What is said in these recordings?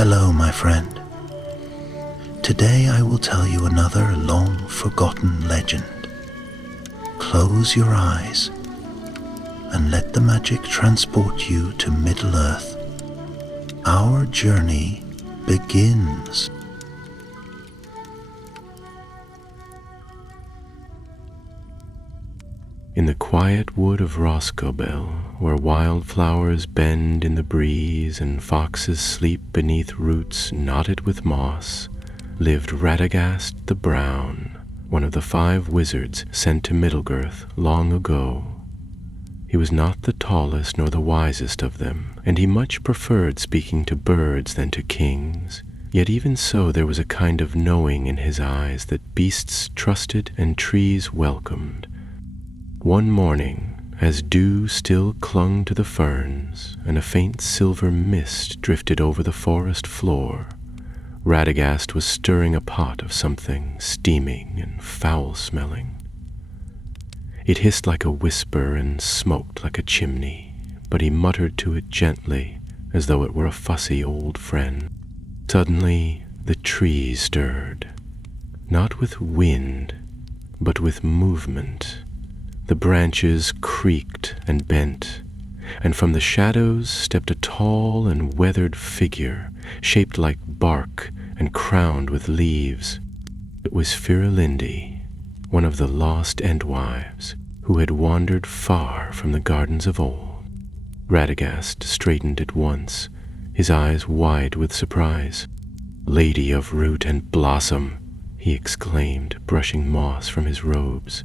Hello, my friend. Today I will tell you another long-forgotten legend. Close your eyes and let the magic transport you to Middle-earth. Our journey begins. In the quiet wood of Roscommon, where wildflowers bend in the breeze and foxes sleep beneath roots knotted with moss, lived Radagast the Brown, one of the 5 wizards sent to Middle-earth long ago. He was not the tallest nor the wisest of them, and he much preferred speaking to birds than to kings. Yet even so there was a kind of knowing in his eyes that beasts trusted and trees welcomed. One morning, as dew still clung to the ferns and a faint silver mist drifted over the forest floor, Radagast was stirring a pot of something steaming and foul-smelling. It hissed like a whisper and smoked like a chimney, but he muttered to it gently, as though it were a fussy old friend. Suddenly, the trees stirred, not with wind, but with movement. The branches creaked and bent, and from the shadows stepped a tall and weathered figure, shaped like bark and crowned with leaves. It was Silmarillion, one of the lost Endwives, who had wandered far from the gardens of old. Radagast straightened at once, his eyes wide with surprise. "Lady of root and blossom," he exclaimed, brushing moss from his robes.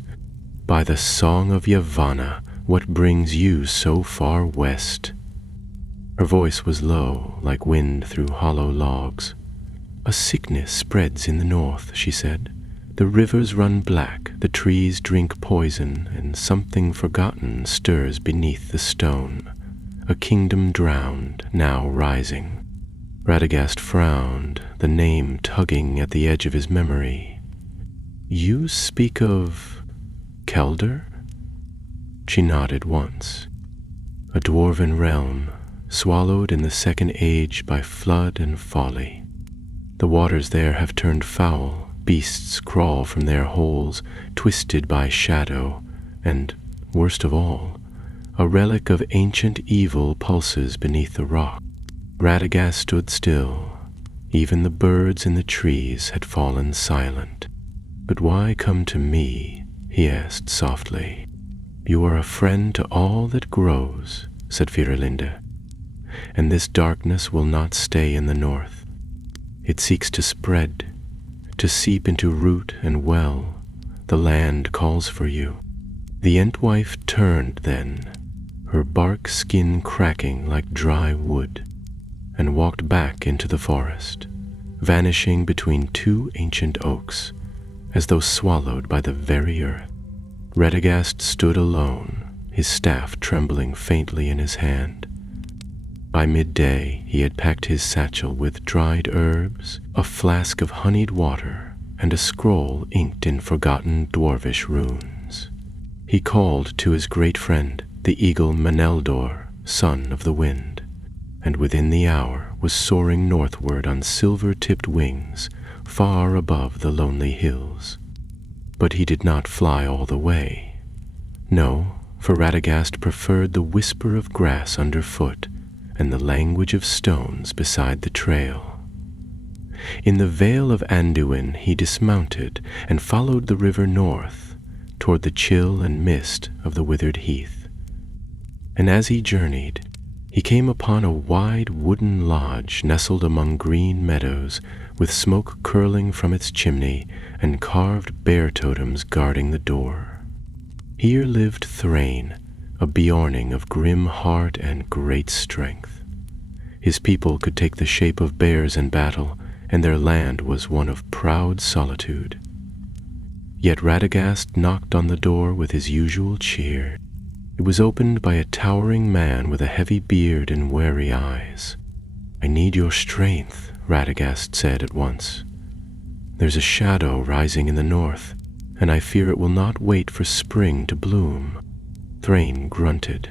"By the song of Yavanna, what brings you so far west?" Her voice was low, like wind through hollow logs. "A sickness spreads in the north," she said. "The rivers run black, the trees drink poison, and something forgotten stirs beneath the stone. A kingdom drowned, now rising." Radagast frowned, the name tugging at the edge of his memory. "You speak of Kelder?" She nodded once. "A dwarven realm, swallowed in the second age by flood and folly. The waters there have turned foul, beasts crawl from their holes, twisted by shadow, and, worst of all, a relic of ancient evil pulses beneath the rock." Radagast stood still. Even the birds in the trees had fallen silent. "But why come to me?" he asked softly. "You are a friend to all that grows," said Silmarillion, "and this darkness will not stay in the north. It seeks to spread, to seep into root and well. The land calls for you." The Entwife turned then, her bark skin cracking like dry wood, and walked back into the forest, vanishing between 2 ancient oaks, as though swallowed by the very earth. Radagast stood alone, his staff trembling faintly in his hand. By midday he had packed his satchel with dried herbs, a flask of honeyed water, and a scroll inked in forgotten dwarvish runes. He called to his great friend, the eagle Meneldor, son of the wind, and within the hour was soaring northward on silver-tipped wings, far above the lonely hills. But he did not fly all the way. No, for Radagast preferred the whisper of grass underfoot and the language of stones beside the trail. In the vale of Anduin he dismounted and followed the river north, toward the chill and mist of the withered heath. And as he journeyed, he came upon a wide wooden lodge nestled among green meadows, with smoke curling from its chimney and carved bear totems guarding the door. Here lived Thrain, a Beorning of grim heart and great strength. His people could take the shape of bears in battle, and their land was one of proud solitude. Yet Radagast knocked on the door with his usual cheer. It was opened by a towering man with a heavy beard and wary eyes. "I need your strength," Radagast said at once. "There's a shadow rising in the north, and I fear it will not wait for spring to bloom." Thrain grunted.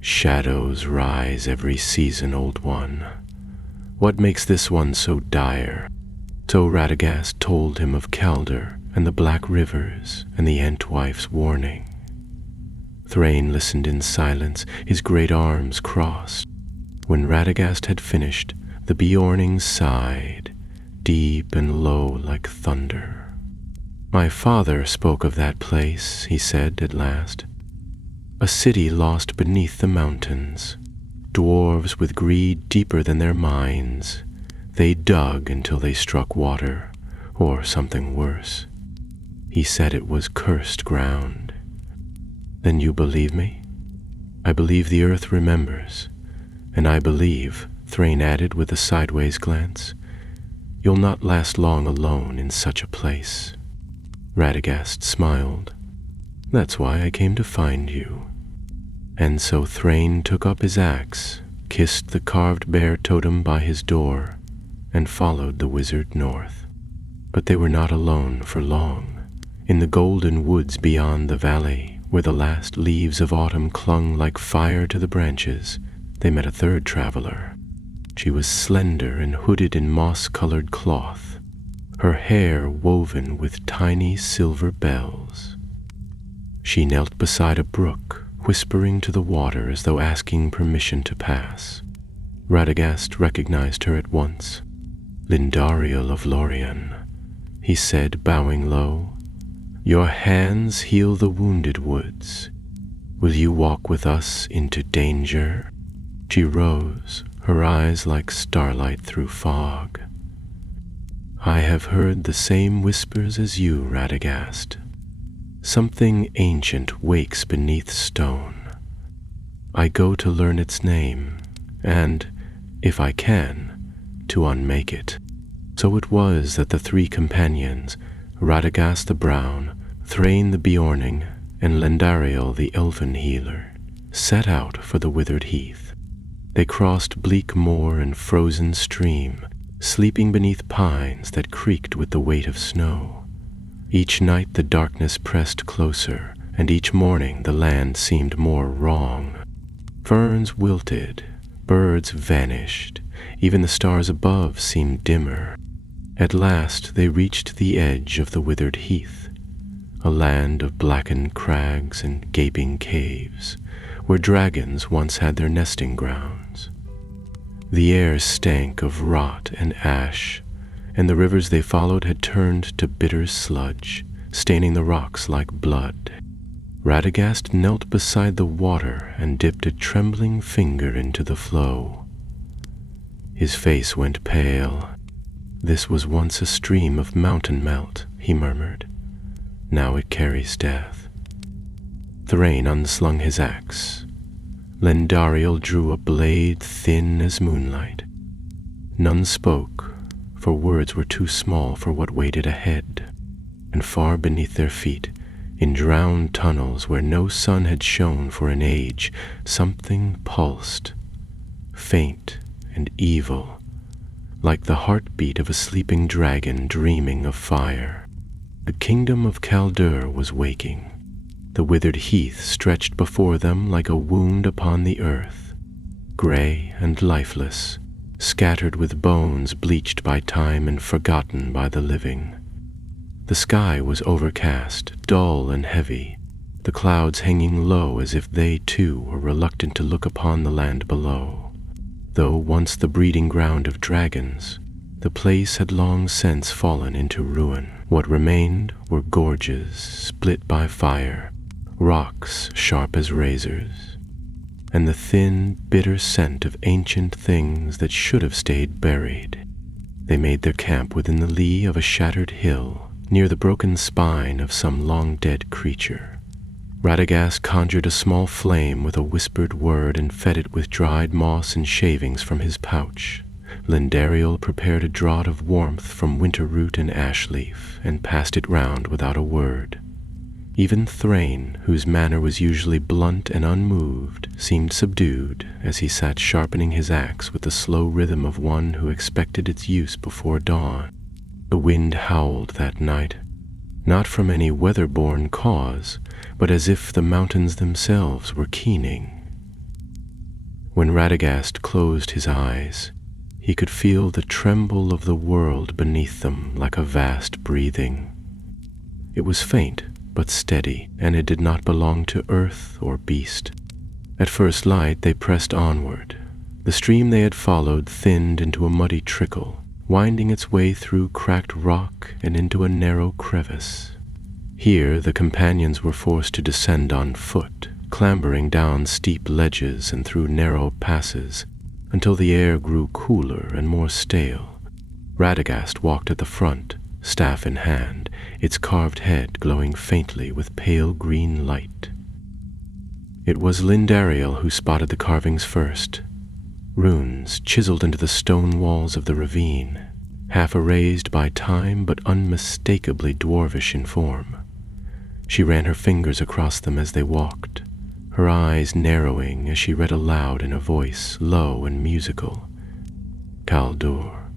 "Shadows rise every season, old one. What makes this one so dire?" So Radagast told him of Calder and the black rivers and the Entwife's warning. Thrain listened in silence, his great arms crossed. When Radagast had finished, the Beorning sighed, deep and low like thunder. "My father spoke of that place," he said at last. "A city lost beneath the mountains. Dwarves with greed deeper than their minds. They dug until they struck water, or something worse. He said it was cursed ground." "Then you believe me?" "I believe the earth remembers, and I believe," Thrain added with a sideways glance, "you'll not last long alone in such a place." Radagast smiled. "That's why I came to find you." And so Thrain took up his axe, kissed the carved bear totem by his door, and followed the wizard north. But they were not alone for long. In the golden woods beyond the valley, where the last leaves of autumn clung like fire to the branches, they met a third traveler. She was slender and hooded in moss-colored cloth, her hair woven with tiny silver bells. She knelt beside a brook, whispering to the water as though asking permission to pass. Radagast recognized her at once. "Lindariel of Lorien," he said, bowing low. "Your hands heal the wounded woods. Will you walk with us into danger?" She rose, her eyes like starlight through fog. "I have heard the same whispers as you, Radagast. Something ancient wakes beneath stone. I go to learn its name, and, if I can, to unmake it." So it was that the three companions, Radagast the Brown, Thrain the Beorning, and Lindariel the Elven Healer, set out for the withered heath. They crossed bleak moor and frozen stream, sleeping beneath pines that creaked with the weight of snow. Each night the darkness pressed closer, and each morning the land seemed more wrong. Ferns wilted, birds vanished, even the stars above seemed dimmer. At last they reached the edge of the withered heath, a land of blackened crags and gaping caves, where dragons once had their nesting grounds. The air stank of rot and ash, and the rivers they followed had turned to bitter sludge, staining the rocks like blood. Radagast knelt beside the water and dipped a trembling finger into the flow. His face went pale. "This was once a stream of mountain melt," he murmured. "Now it carries death." Thrain unslung his axe. Lindariel drew a blade thin as moonlight. None spoke, for words were too small for what waited ahead, and far beneath their feet, in drowned tunnels where no sun had shone for an age, something pulsed, faint and evil, like the heartbeat of a sleeping dragon dreaming of fire. The kingdom of Calder was waking. The withered heath stretched before them like a wound upon the earth, gray and lifeless, scattered with bones bleached by time and forgotten by the living. The sky was overcast, dull and heavy, the clouds hanging low as if they too were reluctant to look upon the land below. Though once the breeding ground of dragons, the place had long since fallen into ruin. What remained were gorges split by fire, rocks sharp as razors, and the thin, bitter scent of ancient things that should have stayed buried. They made their camp within the lee of a shattered hill, near the broken spine of some long-dead creature. Radagast conjured a small flame with a whispered word and fed it with dried moss and shavings from his pouch. Lindariel prepared a draught of warmth from winter root and ash leaf, and passed it round without a word. Even Thrain, whose manner was usually blunt and unmoved, seemed subdued as he sat sharpening his axe with the slow rhythm of one who expected its use before dawn. The wind howled that night, not from any weather-borne cause, but as if the mountains themselves were keening. When Radagast closed his eyes, He could feel the tremble of the world beneath them like a vast breathing. It was faint but steady, and it did not belong to earth or beast. At first light they pressed onward. The stream they had followed thinned into a muddy trickle, winding its way through cracked rock and into a narrow crevice. Here the companions were forced to descend on foot, clambering down steep ledges and through narrow passes, until the air grew cooler and more stale. Radagast walked at the front, staff in hand, its carved head glowing faintly with pale green light. It was Lindariel who spotted the carvings first. Runes chiseled into the stone walls of the ravine, half erased by time but unmistakably dwarvish in form. She ran her fingers across them as they walked, her eyes narrowing as she read aloud in a voice low and musical. Kaldur,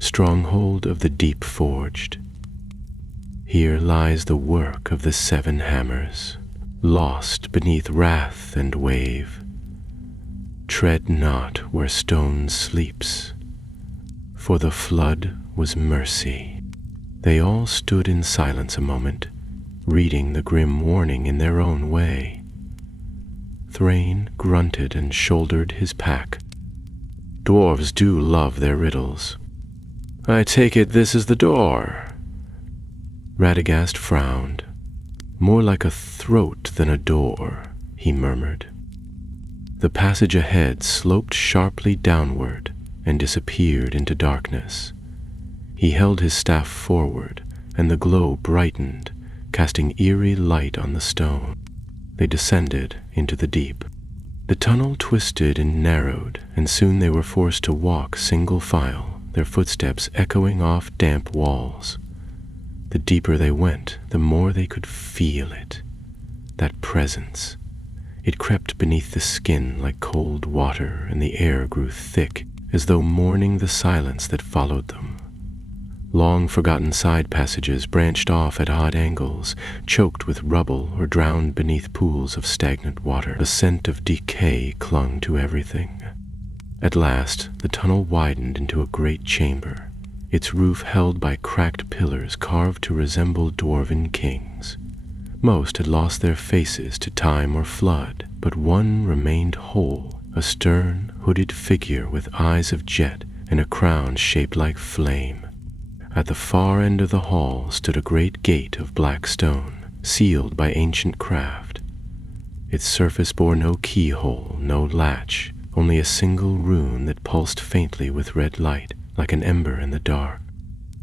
stronghold of the deep forged. Here lies the work of the 7 hammers, lost beneath wrath and wave. Tread not where stone sleeps, for the flood was mercy. They all stood in silence a moment, reading the grim warning in their own way. Thrain grunted and shouldered his pack. Dwarves do love their riddles. I take it this is the door. Radagast frowned. More like a throat than a door, he murmured. The passage ahead sloped sharply downward and disappeared into darkness. He held his staff forward, and the glow brightened, casting eerie light on the stone. They descended into the deep. The tunnel twisted and narrowed, and soon they were forced to walk single file, their footsteps echoing off damp walls. The deeper they went, the more they could feel it, that presence. It crept beneath the skin like cold water, and the air grew thick, as though mourning the silence that followed them. Long-forgotten side passages branched off at odd angles, choked with rubble or drowned beneath pools of stagnant water. The scent of decay clung to everything. At last, the tunnel widened into a great chamber, its roof held by cracked pillars carved to resemble dwarven kings. Most had lost their faces to time or flood, but one remained whole, a stern, hooded figure with eyes of jet and a crown shaped like flame. At the far end of the hall stood a great gate of black stone, sealed by ancient craft. Its surface bore no keyhole, no latch, only a single rune that pulsed faintly with red light, like an ember in the dark,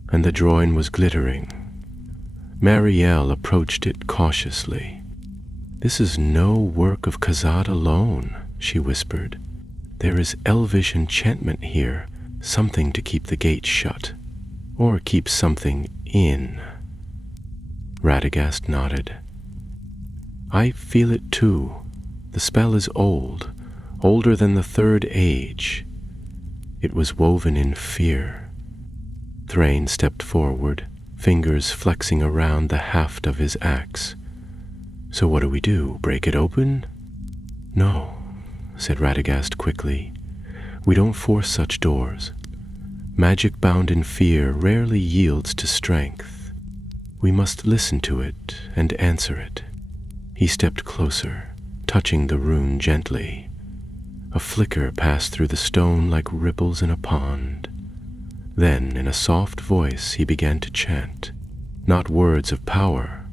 and the groin was glittering. Marielle approached it cautiously. "This is no work of Khazad alone," she whispered. "There is elvish enchantment here, something to keep the gate shut, or keep something in." Radagast nodded. "I feel it too. The spell is old, older than the Third Age. It was woven in fear." Thrain stepped forward, fingers flexing around the haft of his axe. "So what do we do? Break it open?" "No," said Radagast quickly. "We don't force such doors. Magic bound in fear rarely yields to strength. We must listen to it and answer it." He stepped closer, touching the rune gently. A flicker passed through the stone like ripples in a pond. Then, in a soft voice, he began to chant, not words of power,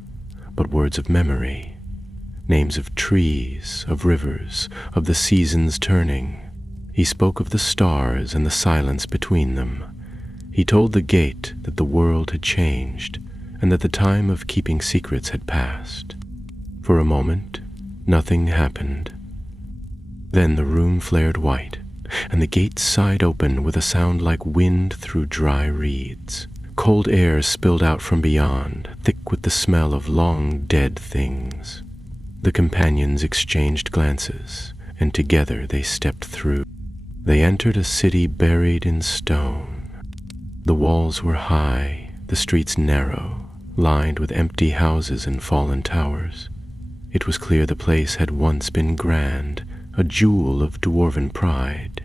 but words of memory, names of trees, of rivers, of the seasons turning. He spoke of the stars and the silence between them. He told the gate that the world had changed, and that the time of keeping secrets had passed. For a moment, nothing happened. Then the room flared white, and the gate sighed open with a sound like wind through dry reeds. Cold air spilled out from beyond, thick with the smell of long dead things. The companions exchanged glances, and together they stepped through. They entered a city buried in stone. The walls were high, the streets narrow, lined with empty houses and fallen towers. It was clear the place had once been grand, a jewel of dwarven pride.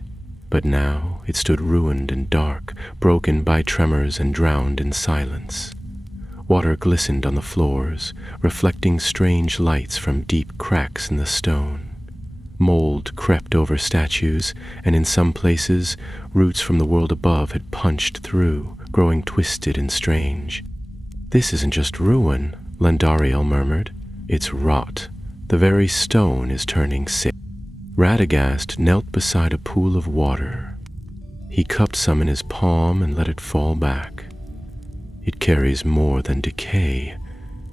But now it stood ruined and dark, broken by tremors and drowned in silence. Water glistened on the floors, reflecting strange lights from deep cracks in the stone. Mold crept over statues, and in some places, roots from the world above had punched through, growing twisted and strange. "This isn't just ruin," Lendariel murmured. "It's rot. The very stone is turning sick." Radagast knelt beside a pool of water. He cupped some in his palm and let it fall back. It carries more than decay.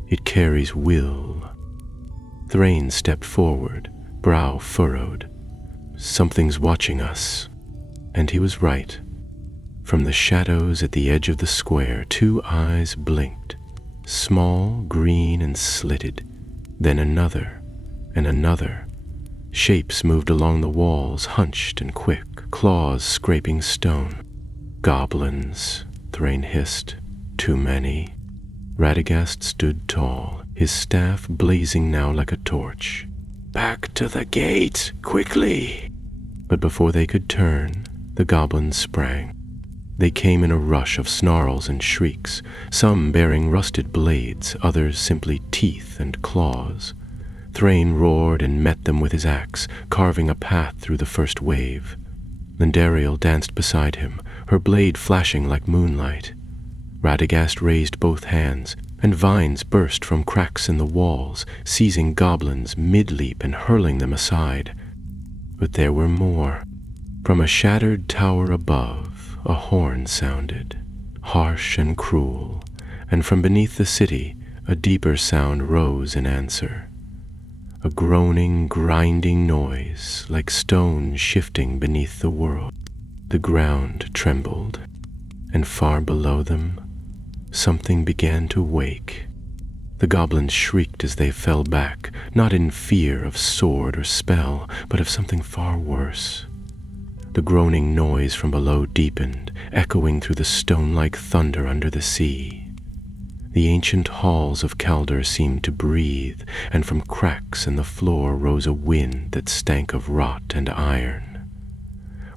It carries will. Thrain stepped forward, brow furrowed. "Something's watching us." And he was right. From the shadows at the edge of the square, 2 eyes blinked, small, green, and slitted. Then another, and another. Shapes moved along the walls, hunched and quick, claws scraping stone. "Goblins," Thrain hissed. "Too many." Radagast stood tall, his staff blazing now like a torch. "Back to the gate, quickly!" But before they could turn, the goblins sprang. They came in a rush of snarls and shrieks, some bearing rusted blades, others simply teeth and claws. Thrain roared and met them with his axe, carving a path through the first wave. Lendariel danced beside him, her blade flashing like moonlight. Radagast raised both hands, and vines burst from cracks in the walls, seizing goblins mid-leap and hurling them aside. But there were more. From a shattered tower above, a horn sounded, harsh and cruel, and from beneath the city, a deeper sound rose in answer. A groaning, grinding noise, like stone shifting beneath the world. The ground trembled, and far below them, something began to wake. The goblins shrieked as they fell back, not in fear of sword or spell, but of something far worse. The groaning noise from below deepened, echoing through the stone-like thunder under the sea. The ancient halls of Kaldor seemed to breathe, and from cracks in the floor rose a wind that stank of rot and iron.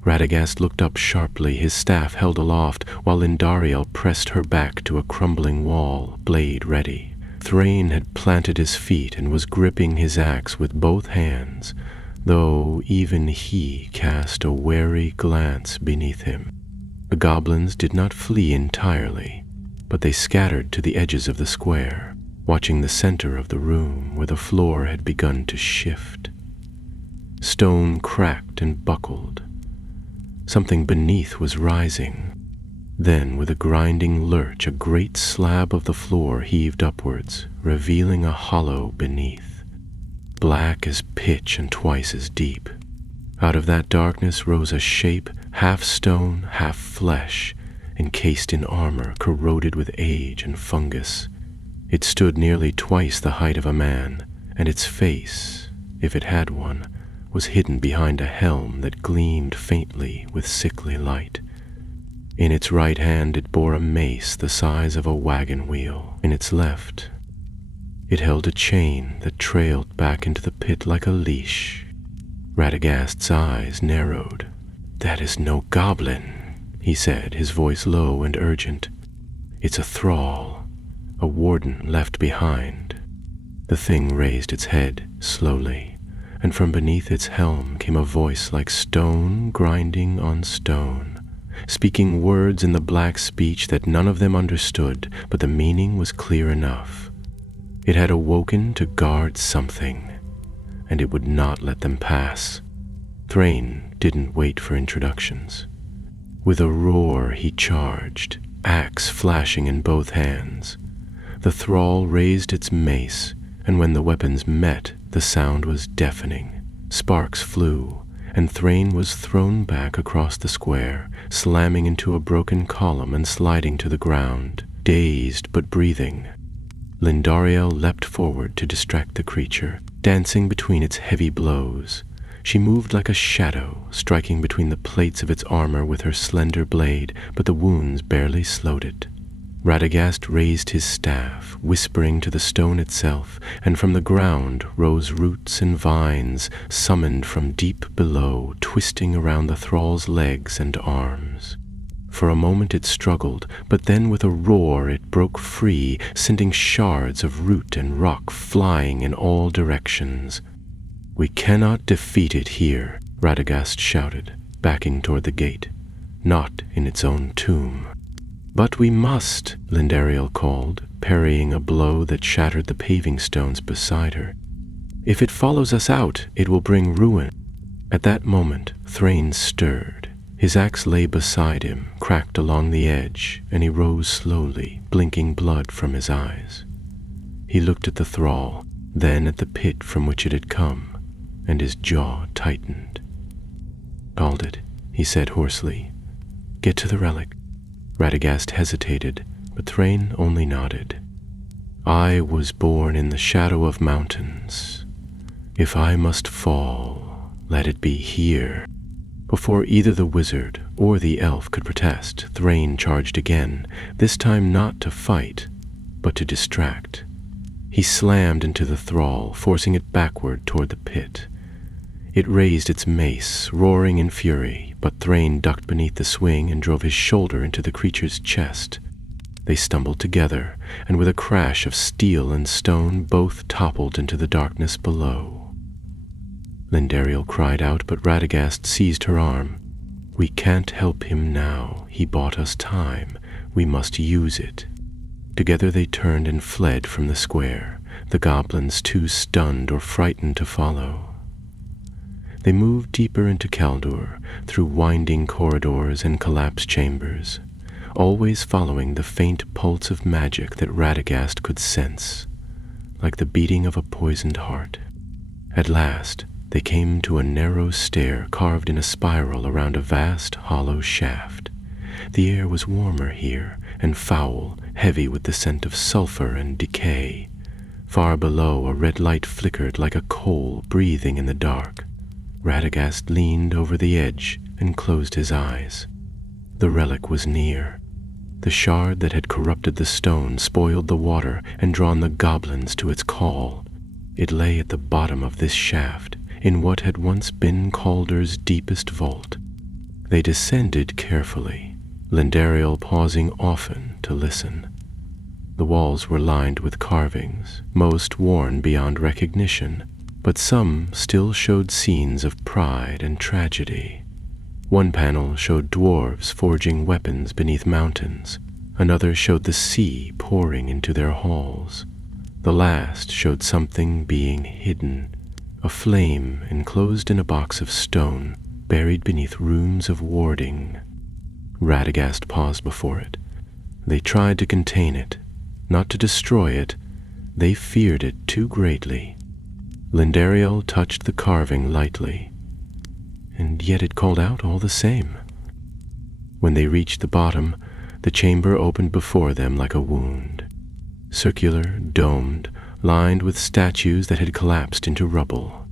Radagast looked up sharply, his staff held aloft, while Lendariel pressed her back to a crumbling wall, blade ready. Thrain had planted his feet and was gripping his axe with both hands, though even he cast a wary glance beneath him. The goblins did not flee entirely, but they scattered to the edges of the square, watching the center of the room where the floor had begun to shift. Stone cracked and buckled. Something beneath was rising. Then, with a grinding lurch, a great slab of the floor heaved upwards, revealing a hollow beneath, black as pitch and twice as deep. Out of that darkness rose a shape, half stone, half flesh, encased in armor corroded with age and fungus. It stood nearly twice the height of a man, and its face, if it had one, was hidden behind a helm that gleamed faintly with sickly light. In its right hand it bore a mace the size of a wagon wheel. In its left, it held a chain that trailed back into the pit like a leash. Radagast's eyes narrowed. "That is no goblin," he said, his voice low and urgent. "It's a thrall, a warden left behind." The thing raised its head slowly, and from beneath its helm came a voice like stone grinding on stone, speaking words in the black speech that none of them understood, but the meaning was clear enough. It had awoken to guard something, and it would not let them pass. Thrain didn't wait for introductions. With a roar he charged, axe flashing in both hands. The thrall raised its mace, and when the weapons met, the sound was deafening. Sparks flew, and Thrain was thrown back across the square, slamming into a broken column and sliding to the ground, dazed but breathing. Lendariel leapt forward to distract the creature, dancing between its heavy blows. She moved like a shadow, striking between the plates of its armor with her slender blade, but the wounds barely slowed it. Radagast raised his staff, whispering to the stone itself, and from the ground rose roots and vines, summoned from deep below, twisting around the thrall's legs and arms. For a moment it struggled, but then with a roar it broke free, sending shards of root and rock flying in all directions. "We cannot defeat it here," Radagast shouted, backing toward the gate. "Not in its own tomb." "But we must," Lindariel called, parrying a blow that shattered the paving stones beside her. "If it follows us out, it will bring ruin." At that moment, Thrain stirred. His axe lay beside him, cracked along the edge, and he rose slowly, blinking blood from his eyes. He looked at the thrall, then at the pit from which it had come, and his jaw tightened. "Called it," he said hoarsely. "Get to the relic." Radagast hesitated, but Thrain only nodded. "I was born in the shadow of mountains. If I must fall, let it be here." Before either the wizard or the elf could protest, Thrain charged again, this time not to fight, but to distract. He slammed into the thrall, forcing it backward toward the pit. It raised its mace, roaring in fury, but Thrain ducked beneath the swing and drove his shoulder into the creature's chest. They stumbled together, and with a crash of steel and stone, both toppled into the darkness below. Lindariel cried out, but Radagast seized her arm. "We can't help him now. He bought us time. We must use it." Together they turned and fled from the square, the goblins too stunned or frightened to follow. They moved deeper into Kaldor, through winding corridors and collapsed chambers, always following the faint pulse of magic that Radagast could sense, like the beating of a poisoned heart. At last, they came to a narrow stair carved in a spiral around a vast, hollow shaft. The air was warmer here, and foul, heavy with the scent of sulfur and decay. Far below, a red light flickered like a coal breathing in the dark. Radagast leaned over the edge and closed his eyes. The relic was near. The shard that had corrupted the stone, spoiled the water, and drawn the goblins to its call. It lay at the bottom of this shaft, in what had once been Caldor's deepest vault. They descended carefully, Lindariel pausing often to listen. The walls were lined with carvings, most worn beyond recognition, but some still showed scenes of pride and tragedy. One panel showed dwarves forging weapons beneath mountains. Another showed the sea pouring into their halls. The last showed something being hidden, a flame enclosed in a box of stone, buried beneath rooms of warding. Radagast paused before it. They tried to contain it, not to destroy it. They feared it too greatly. Lindariel touched the carving lightly, and yet it called out all the same. When they reached the bottom, the chamber opened before them like a wound. Circular, domed, lined with statues that had collapsed into rubble.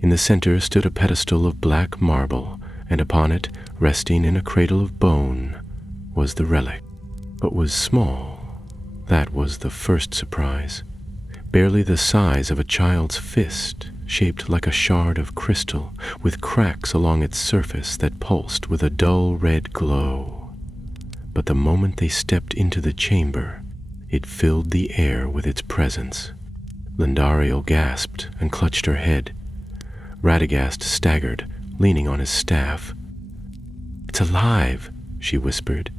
In the center stood a pedestal of black marble, and upon it, resting in a cradle of bone, was the relic, but was small. That was the first surprise. Barely the size of a child's fist, shaped like a shard of crystal, with cracks along its surface that pulsed with a dull red glow. But the moment they stepped into the chamber, it filled the air with its presence. Lindariel gasped and clutched her head. Radagast staggered, leaning on his staff. "It's alive," she whispered.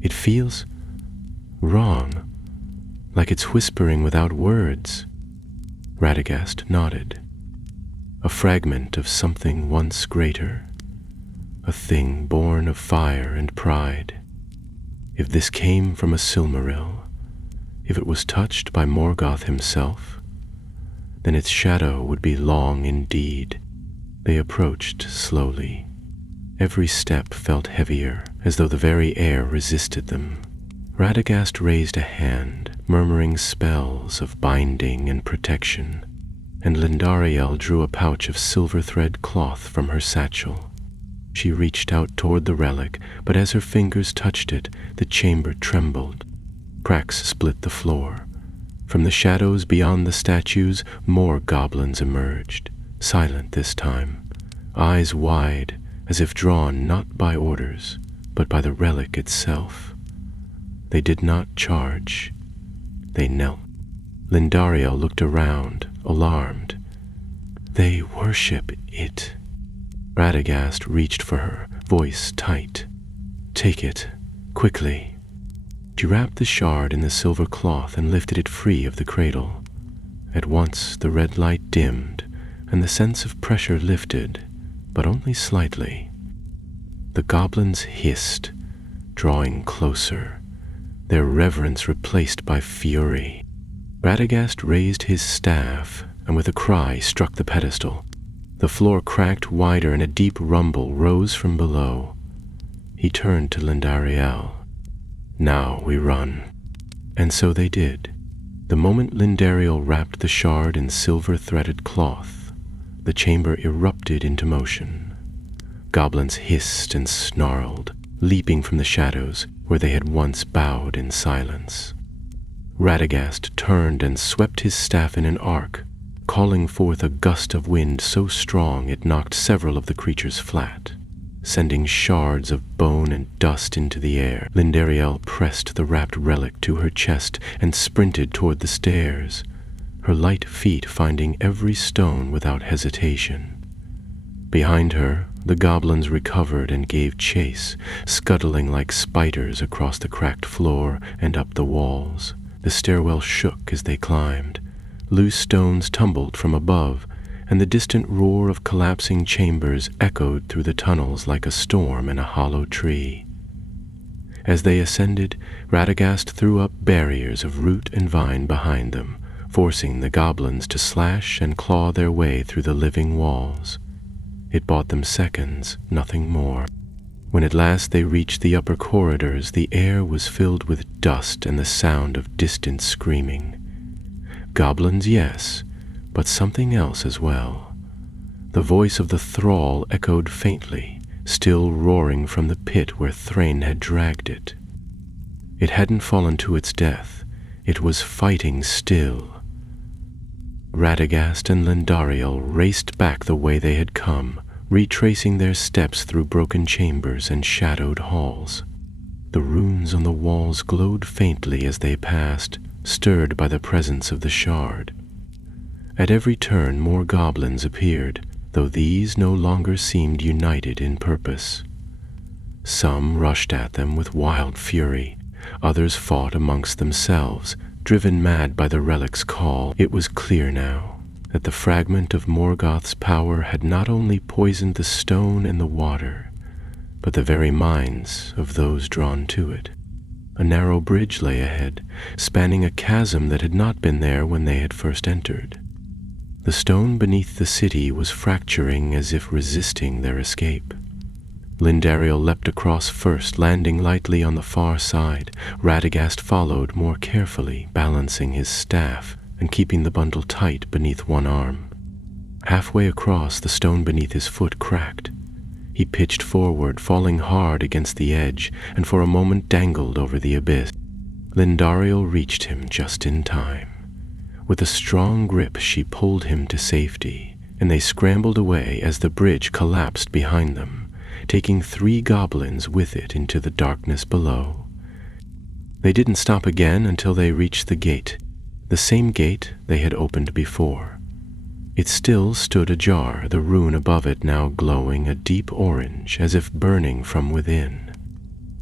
"It feels wrong, like it's whispering without words." Radagast nodded. A fragment of something once greater, a thing born of fire and pride. If this came from a Silmaril, if it was touched by Morgoth himself, then its shadow would be long indeed. They approached slowly. Every step felt heavier, as though the very air resisted them. Radagast raised a hand, murmuring spells of binding and protection, and Lindariel drew a pouch of silver thread cloth from her satchel. She reached out toward the relic, but as her fingers touched it, the chamber trembled. Cracks split the floor. From the shadows beyond the statues, more goblins emerged, silent this time, eyes wide, as if drawn not by orders, but by the relic itself. They did not charge. They knelt. Lindariel looked around, alarmed. They worship it. Radagast reached for her, voice tight. Take it, quickly. She wrapped the shard in the silver cloth and lifted it free of the cradle. At once the red light dimmed, and the sense of pressure lifted, but only slightly. The goblins hissed, drawing closer, their reverence replaced by fury. Radagast raised his staff, and with a cry struck the pedestal. The floor cracked wider, and a deep rumble rose from below. He turned to Lindariel. Now we run. And so they did. The moment Lindariel wrapped the shard in silver-threaded cloth, the chamber erupted into motion. Goblins hissed and snarled, leaping from the shadows where they had once bowed in silence. Radagast turned and swept his staff in an arc, calling forth a gust of wind so strong it knocked several of the creatures flat, sending shards of bone and dust into the air. Lindariel pressed the wrapped relic to her chest and sprinted toward the stairs, her light feet finding every stone without hesitation. Behind her, the goblins recovered and gave chase, scuttling like spiders across the cracked floor and up the walls. The stairwell shook as they climbed. Loose stones tumbled from above, and the distant roar of collapsing chambers echoed through the tunnels like a storm in a hollow tree. As they ascended, Radagast threw up barriers of root and vine behind them, forcing the goblins to slash and claw their way through the living walls. It bought them seconds, nothing more. When at last they reached the upper corridors, the air was filled with dust and the sound of distant screaming. Goblins, yes, but something else as well. The voice of the thrall echoed faintly, still roaring from the pit where Thrain had dragged it. It hadn't fallen to its death. It was fighting still. Radagast and Lindariel raced back the way they had come, retracing their steps through broken chambers and shadowed halls. The runes on the walls glowed faintly as they passed, stirred by the presence of the shard. At every turn more goblins appeared, though these no longer seemed united in purpose. Some rushed at them with wild fury, others fought amongst themselves, driven mad by the relic's call. It was clear now that the fragment of Morgoth's power had not only poisoned the stone and the water, but the very minds of those drawn to it. A narrow bridge lay ahead, spanning a chasm that had not been there when they had first entered. The stone beneath the city was fracturing as if resisting their escape. Lindariel leapt across first, landing lightly on the far side. Radagast followed more carefully, balancing his staff and keeping the bundle tight beneath one arm. Halfway across, the stone beneath his foot cracked. He pitched forward, falling hard against the edge, and for a moment dangled over the abyss. Lindariel reached him just in time. With a strong grip, she pulled him to safety, and they scrambled away as the bridge collapsed behind them, taking 3 goblins with it into the darkness below. They didn't stop again until they reached the gate, the same gate they had opened before. It still stood ajar, the rune above it now glowing a deep orange as if burning from within.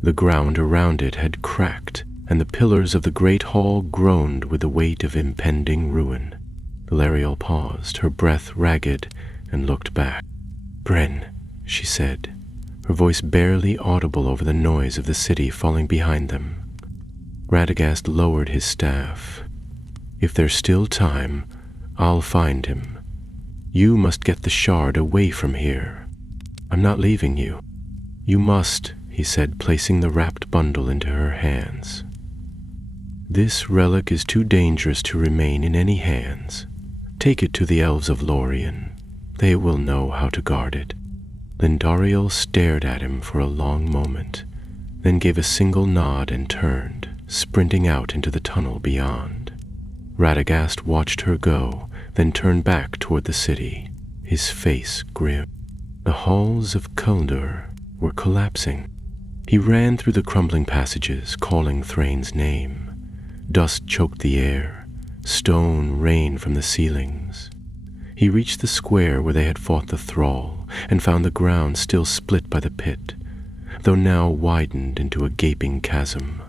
The ground around it had cracked, and the pillars of the great hall groaned with the weight of impending ruin. Lariel paused, her breath ragged, and looked back. "Bryn," she said, her voice barely audible over the noise of the city falling behind them. Radagast lowered his staff. "If there's still time, I'll find him. You must get the shard away from here. I'm not leaving you." "You must," he said, placing the wrapped bundle into her hands. "This relic is too dangerous to remain in any hands. Take it to the elves of Lorien. They will know how to guard it." Lindariel stared at him for a long moment, then gave a single nod and turned, sprinting out into the tunnel beyond. Radagast watched her go, then turned back toward the city, his face grim. The halls of Kuldur were collapsing. He ran through the crumbling passages, calling Thrain's name. Dust choked the air. Stone rained from the ceilings. He reached the square where they had fought the thrall, and found the ground still split by the pit, though now widened into a gaping chasm.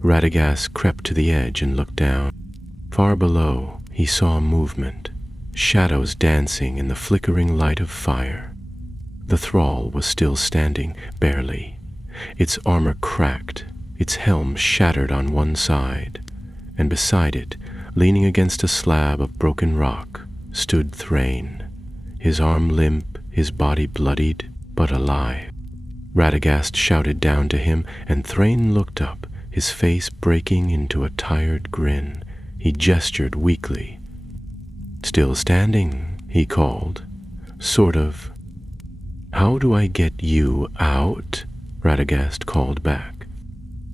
Radagast crept to the edge and looked down. Far below, he saw movement, shadows dancing in the flickering light of fire. The thrall was still standing, barely. Its armor cracked, its helm shattered on one side, and beside it, leaning against a slab of broken rock, stood Thrain, his arm limp, his body bloodied, but alive. Radagast shouted down to him, and Thrain looked up, his face breaking into a tired grin. He gestured weakly. "Still standing," he called. "Sort of." "How do I get you out?" Radagast called back.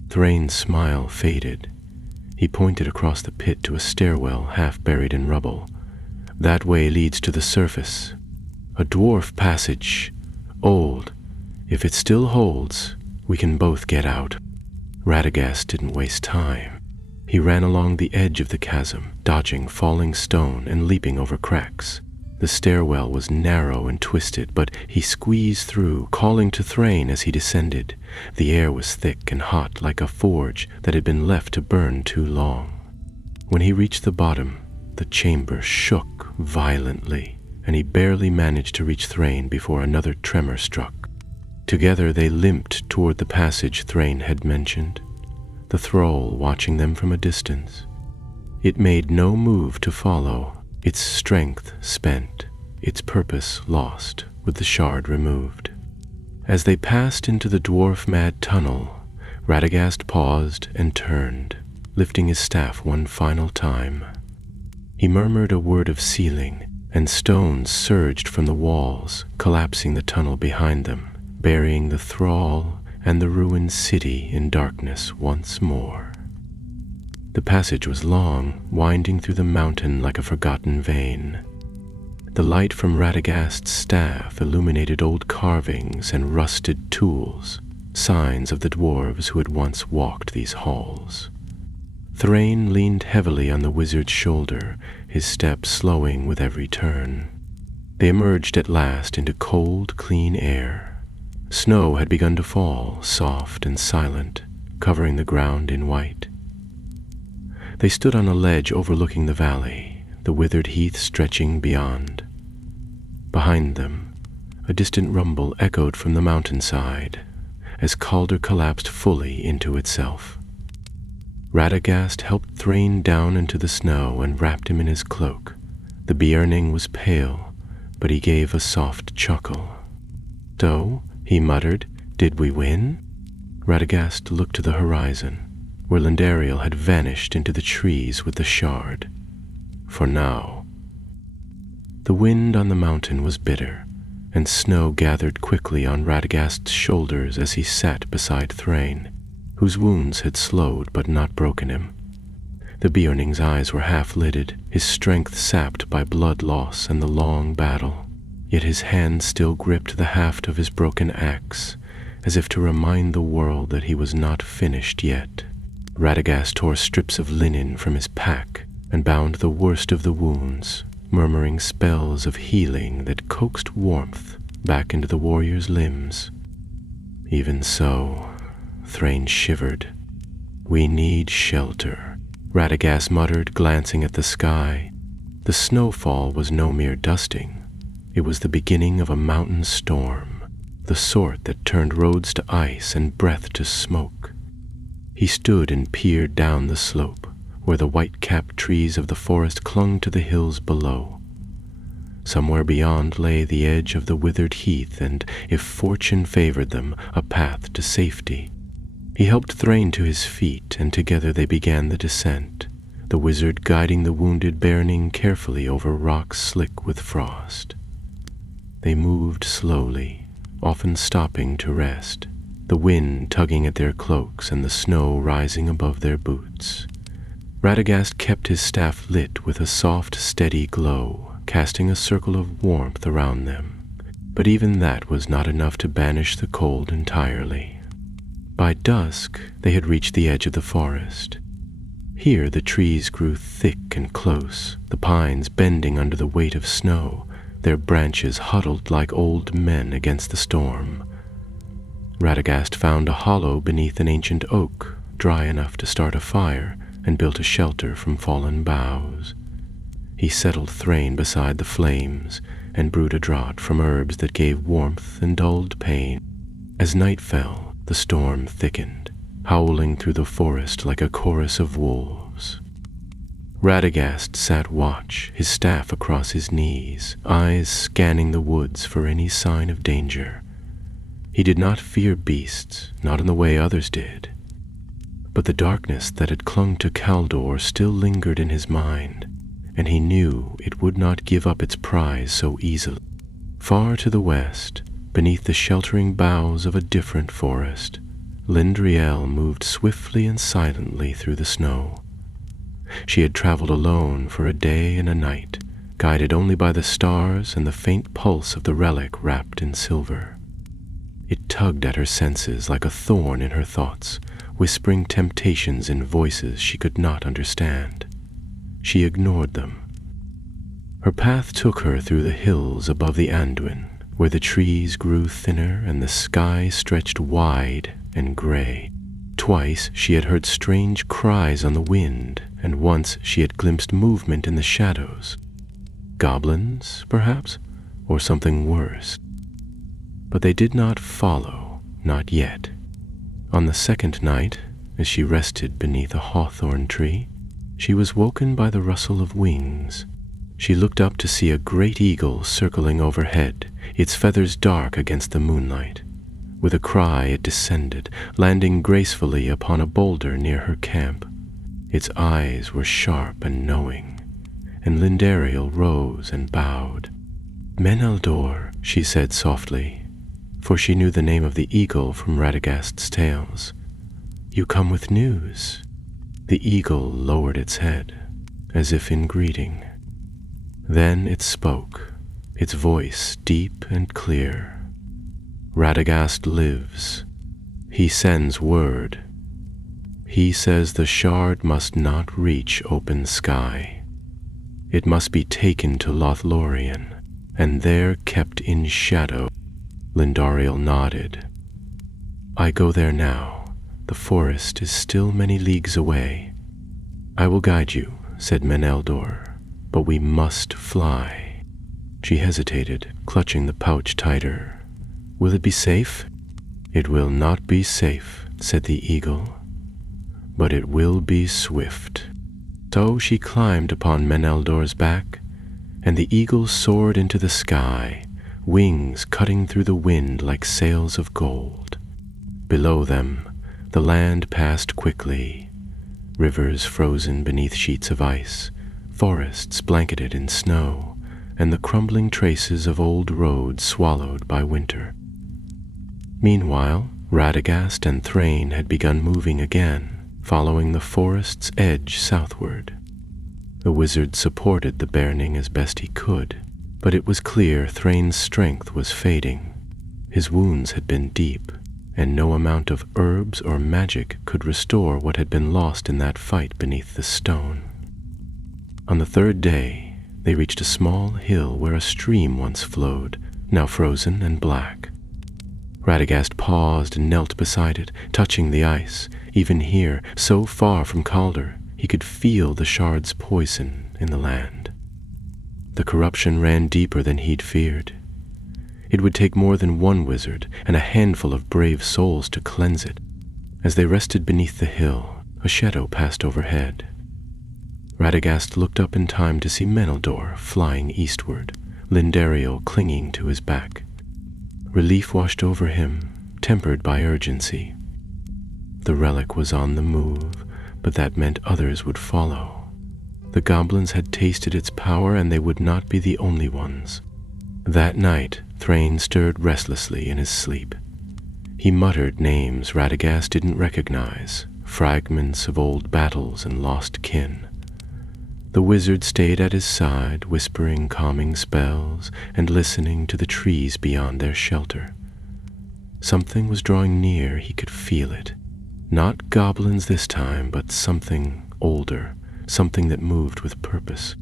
Thrain's smile faded. He pointed across the pit to a stairwell half buried in rubble. "That way leads to the surface. A dwarf passage. Old. If it still holds, we can both get out." Radagast didn't waste time. He ran along the edge of the chasm, dodging falling stone and leaping over cracks. The stairwell was narrow and twisted, but he squeezed through, calling to Thrain as he descended. The air was thick and hot, like a forge that had been left to burn too long. When he reached the bottom, the chamber shook violently, and he barely managed to reach Thrain before another tremor struck. Together they limped toward the passage Thrain had mentioned, the thrall watching them from a distance. It made no move to follow, its strength spent, its purpose lost with the shard removed. As they passed into the dwarf-mad tunnel, Radagast paused and turned, lifting his staff one final time. He murmured a word of sealing, and stones surged from the walls, collapsing the tunnel behind them, burying the thrall and the ruined city in darkness once more. The passage was long, winding through the mountain like a forgotten vein. The light from Radagast's staff illuminated old carvings and rusted tools, signs of the dwarves who had once walked these halls. Thrain leaned heavily on the wizard's shoulder, his step slowing with every turn. They emerged at last into cold, clean air. Snow had begun to fall, soft and silent, covering the ground in white. They stood on a ledge overlooking the valley, the withered heath stretching beyond. Behind them, a distant rumble echoed from the mountainside as Kuldur collapsed fully into itself. Radagast helped Thrain down into the snow and wrapped him in his cloak. The Björning was pale, but he gave a soft chuckle. "So," he muttered, "did we win?" Radagast looked to the horizon, where Lindariel had vanished into the trees with the shard. For now. The wind on the mountain was bitter, and snow gathered quickly on Radagast's shoulders as he sat beside Thrain, whose wounds had slowed but not broken him. The Björning's eyes were half-lidded, his strength sapped by blood loss and the long battle, yet his hand still gripped the haft of his broken axe, as if to remind the world that he was not finished yet. Radagast tore strips of linen from his pack and bound the worst of the wounds, murmuring spells of healing that coaxed warmth back into the warrior's limbs. Even so, Thrain shivered. "We need shelter," Radagast muttered, glancing at the sky. The snowfall was no mere dusting. It was the beginning of a mountain storm, the sort that turned roads to ice and breath to smoke. He stood and peered down the slope, where the white-capped trees of the forest clung to the hills below. Somewhere beyond lay the edge of the withered heath and, if fortune favored them, a path to safety. He helped Thrain to his feet, and together they began the descent, the wizard guiding the wounded Björning carefully over rocks slick with frost. They moved slowly, often stopping to rest, the wind tugging at their cloaks and the snow rising above their boots. Radagast kept his staff lit with a soft, steady glow, casting a circle of warmth around them. But even that was not enough to banish the cold entirely. By dusk, they had reached the edge of the forest. Here the trees grew thick and close, the pines bending under the weight of snow, their branches huddled like old men against the storm. Radagast found a hollow beneath an ancient oak, dry enough to start a fire, and built a shelter from fallen boughs. He settled Thrain beside the flames, and brewed a draught from herbs that gave warmth and dulled pain. As night fell, the storm thickened, howling through the forest like a chorus of wolves. Radagast sat watch, his staff across his knees, eyes scanning the woods for any sign of danger. He did not fear beasts, not in the way others did. But the darkness that had clung to Caldor still lingered in his mind, and he knew it would not give up its prize so easily. Far to the west, beneath the sheltering boughs of a different forest, Lindriel moved swiftly and silently through the snow. She had traveled alone for a day and a night, guided only by the stars and the faint pulse of the relic wrapped in silver. It tugged at her senses like a thorn in her thoughts, whispering temptations in voices she could not understand. She ignored them. Her path took her through the hills above the Anduin, where the trees grew thinner and the sky stretched wide and gray. Twice she had heard strange cries on the wind, and once she had glimpsed movement in the shadows. Goblins, perhaps, or something worse. But they did not follow, not yet. On the second night, as she rested beneath a hawthorn tree, she was woken by the rustle of wings. She looked up to see a great eagle circling overhead, its feathers dark against the moonlight. With a cry it descended, landing gracefully upon a boulder near her camp. Its eyes were sharp and knowing, and Lindariel rose and bowed. "Meneldor," she said softly, for she knew the name of the eagle from Radagast's tales. "You come with news." The eagle lowered its head, as if in greeting. Then it spoke, its voice deep and clear. "Radagast lives. He sends word. He says the shard must not reach open sky. It must be taken to Lothlorien, and there kept in shadow." Lindariel nodded. "I go there now. The forest is still many leagues away." "I will guide you," said Meneldor, "but we must fly." She hesitated, clutching the pouch tighter. "Will it be safe?" "It will not be safe," said the eagle, "but it will be swift." So she climbed upon Meneldor's back, and the eagle soared into the sky, wings cutting through the wind like sails of gold. Below them, the land passed quickly, rivers frozen beneath sheets of ice, forests blanketed in snow, and the crumbling traces of old roads swallowed by winter. Meanwhile, Radagast and Thrain had begun moving again, following the forest's edge southward. The wizard supported the bairning as best he could, but it was clear Thrain's strength was fading. His wounds had been deep, and no amount of herbs or magic could restore what had been lost in that fight beneath the stone. On the third day, they reached a small hill where a stream once flowed, now frozen and black. Radagast paused and knelt beside it, touching the ice. Even here, so far from Caldor, he could feel the shard's poison in the land. The corruption ran deeper than he'd feared. It would take more than one wizard and a handful of brave souls to cleanse it. As they rested beneath the hill, a shadow passed overhead. Radagast looked up in time to see Meneldor flying eastward, Lindariel clinging to his back. Relief washed over him, tempered by urgency. The relic was on the move, but that meant others would follow. The goblins had tasted its power, and they would not be the only ones. That night, Thrain stirred restlessly in his sleep. He muttered names Radagast didn't recognize, fragments of old battles and lost kin. The wizard stayed at his side, whispering calming spells and listening to the trees beyond their shelter. Something was drawing near, he could feel it. Not goblins this time, but something older, something that moved with purpose.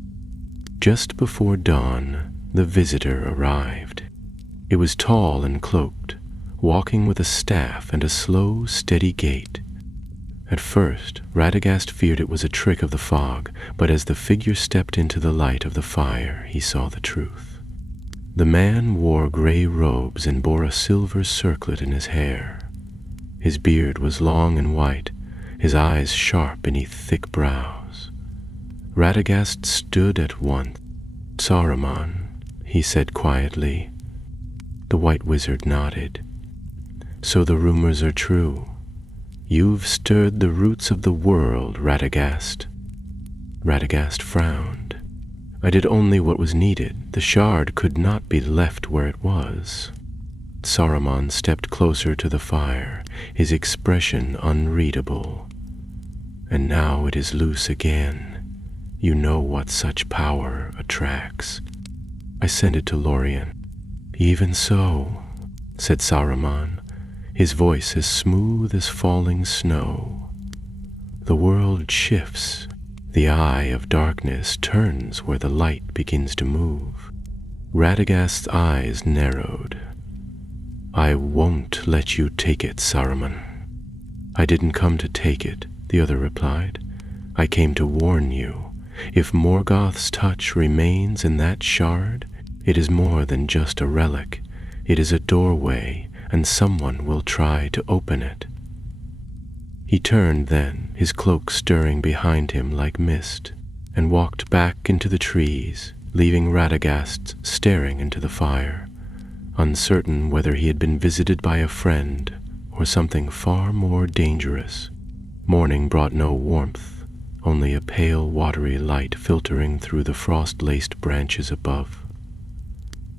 Just before dawn, the visitor arrived. It was tall and cloaked, walking with a staff and a slow, steady gait. At first, Radagast feared it was a trick of the fog, but as the figure stepped into the light of the fire, he saw the truth. The man wore gray robes and bore a silver circlet in his hair. His beard was long and white, his eyes sharp beneath thick brows. Radagast stood at once. "Saruman," he said quietly. The white wizard nodded. "So the rumors are true. You've stirred the roots of the world, Radagast." Radagast frowned. "I did only what was needed. The shard could not be left where it was." Saruman stepped closer to the fire, his expression unreadable. "And now it is loose again. You know what such power attracts. I sent it to Lorien." "Even so," said Saruman, his voice as smooth as falling snow. "The world shifts. The eye of darkness turns where the light begins to move." Radagast's eyes narrowed. "I won't let you take it, Saruman." "I didn't come to take it," the other replied. "I came to warn you. If Morgoth's touch remains in that shard, it is more than just a relic. It is a doorway, and someone will try to open it." He turned then, his cloak stirring behind him like mist, and walked back into the trees, leaving Radagast staring into the fire, uncertain whether he had been visited by a friend or something far more dangerous. Morning brought no warmth, only a pale, watery light filtering through the frost-laced branches above.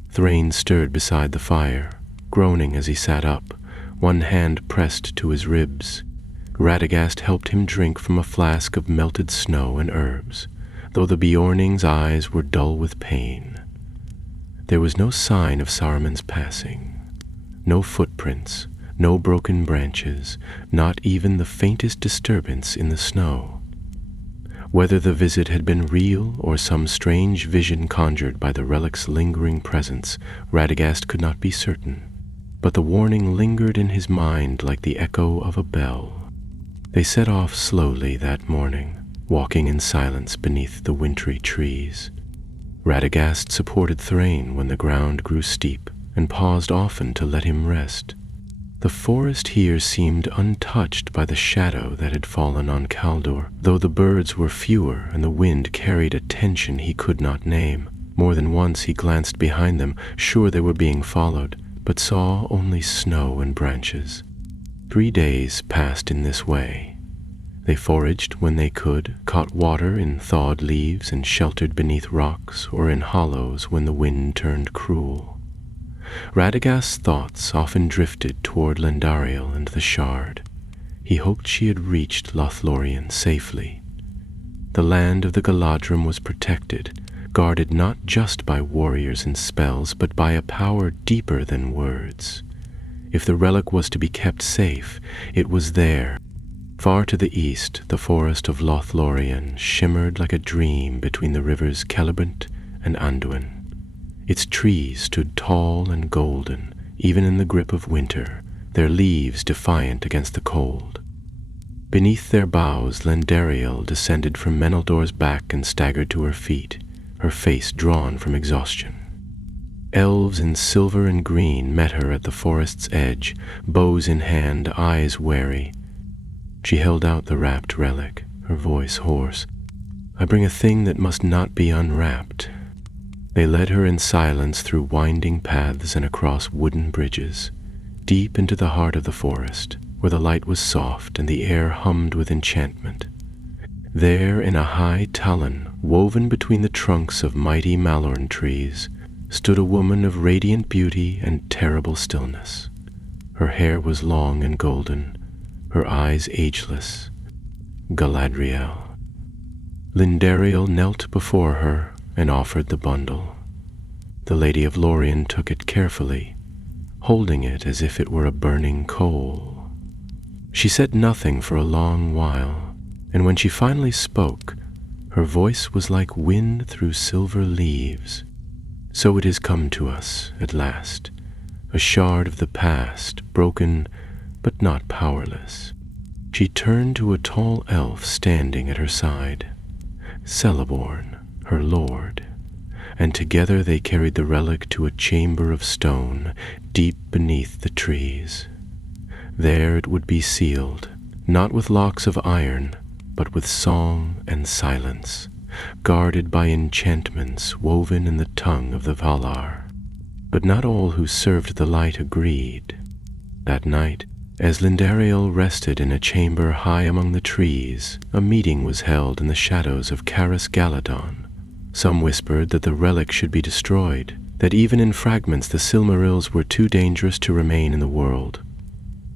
Thrain stirred beside the fire, groaning as he sat up, one hand pressed to his ribs. Radagast helped him drink from a flask of melted snow and herbs, though the Bjorning's eyes were dull with pain. There was no sign of Saruman's passing. No footprints, no broken branches, not even the faintest disturbance in the snow. Whether the visit had been real or some strange vision conjured by the relic's lingering presence, Radagast could not be certain, but the warning lingered in his mind like the echo of a bell. They set off slowly that morning, walking in silence beneath the wintry trees. Radagast supported Thrain when the ground grew steep, and paused often to let him rest. The forest here seemed untouched by the shadow that had fallen on Kaldor, though the birds were fewer and the wind carried a tension he could not name. More than once he glanced behind them, sure they were being followed, but saw only snow and branches. 3 days passed in this way. They foraged when they could, caught water in thawed leaves, and sheltered beneath rocks or in hollows when the wind turned cruel. Radagast's thoughts often drifted toward Lendariel and the Shard. He hoped she had reached Lothlorien safely. The land of the Galadrim was protected, guarded not just by warriors and spells, but by a power deeper than words. If the relic was to be kept safe, it was there. Far to the east, the forest of Lothlorien shimmered like a dream between the rivers Celebrant and Anduin. Its trees stood tall and golden, even in the grip of winter, their leaves defiant against the cold. Beneath their boughs, Lendariel descended from Meneldor's back and staggered to her feet, her face drawn from exhaustion. Elves in silver and green met her at the forest's edge, bows in hand, eyes wary. She held out the wrapped relic, her voice hoarse. "I bring a thing that must not be unwrapped." They led her in silence through winding paths and across wooden bridges, deep into the heart of the forest, where the light was soft and the air hummed with enchantment. There, in a high talon, woven between the trunks of mighty malorn trees, stood a woman of radiant beauty and terrible stillness. Her hair was long and golden, her eyes ageless. Galadriel. Lindariel knelt before her and offered the bundle. The Lady of Lorien took it carefully, holding it as if it were a burning coal. She said nothing for a long while, and when she finally spoke, her voice was like wind through silver leaves. So it has come to us at last, a shard of the past, broken but not powerless. She turned to a tall elf standing at her side, Celeborn, her lord, and together they carried the relic to a chamber of stone deep beneath the trees. There it would be sealed, not with locks of iron, but with song and silence, guarded by enchantments woven in the tongue of the Valar. But not all who served the light agreed. That night, as Lindariel rested in a chamber high among the trees, a meeting was held in the shadows of Caras Galadon. Some whispered that the relic should be destroyed, that even in fragments the Silmarils were too dangerous to remain in the world.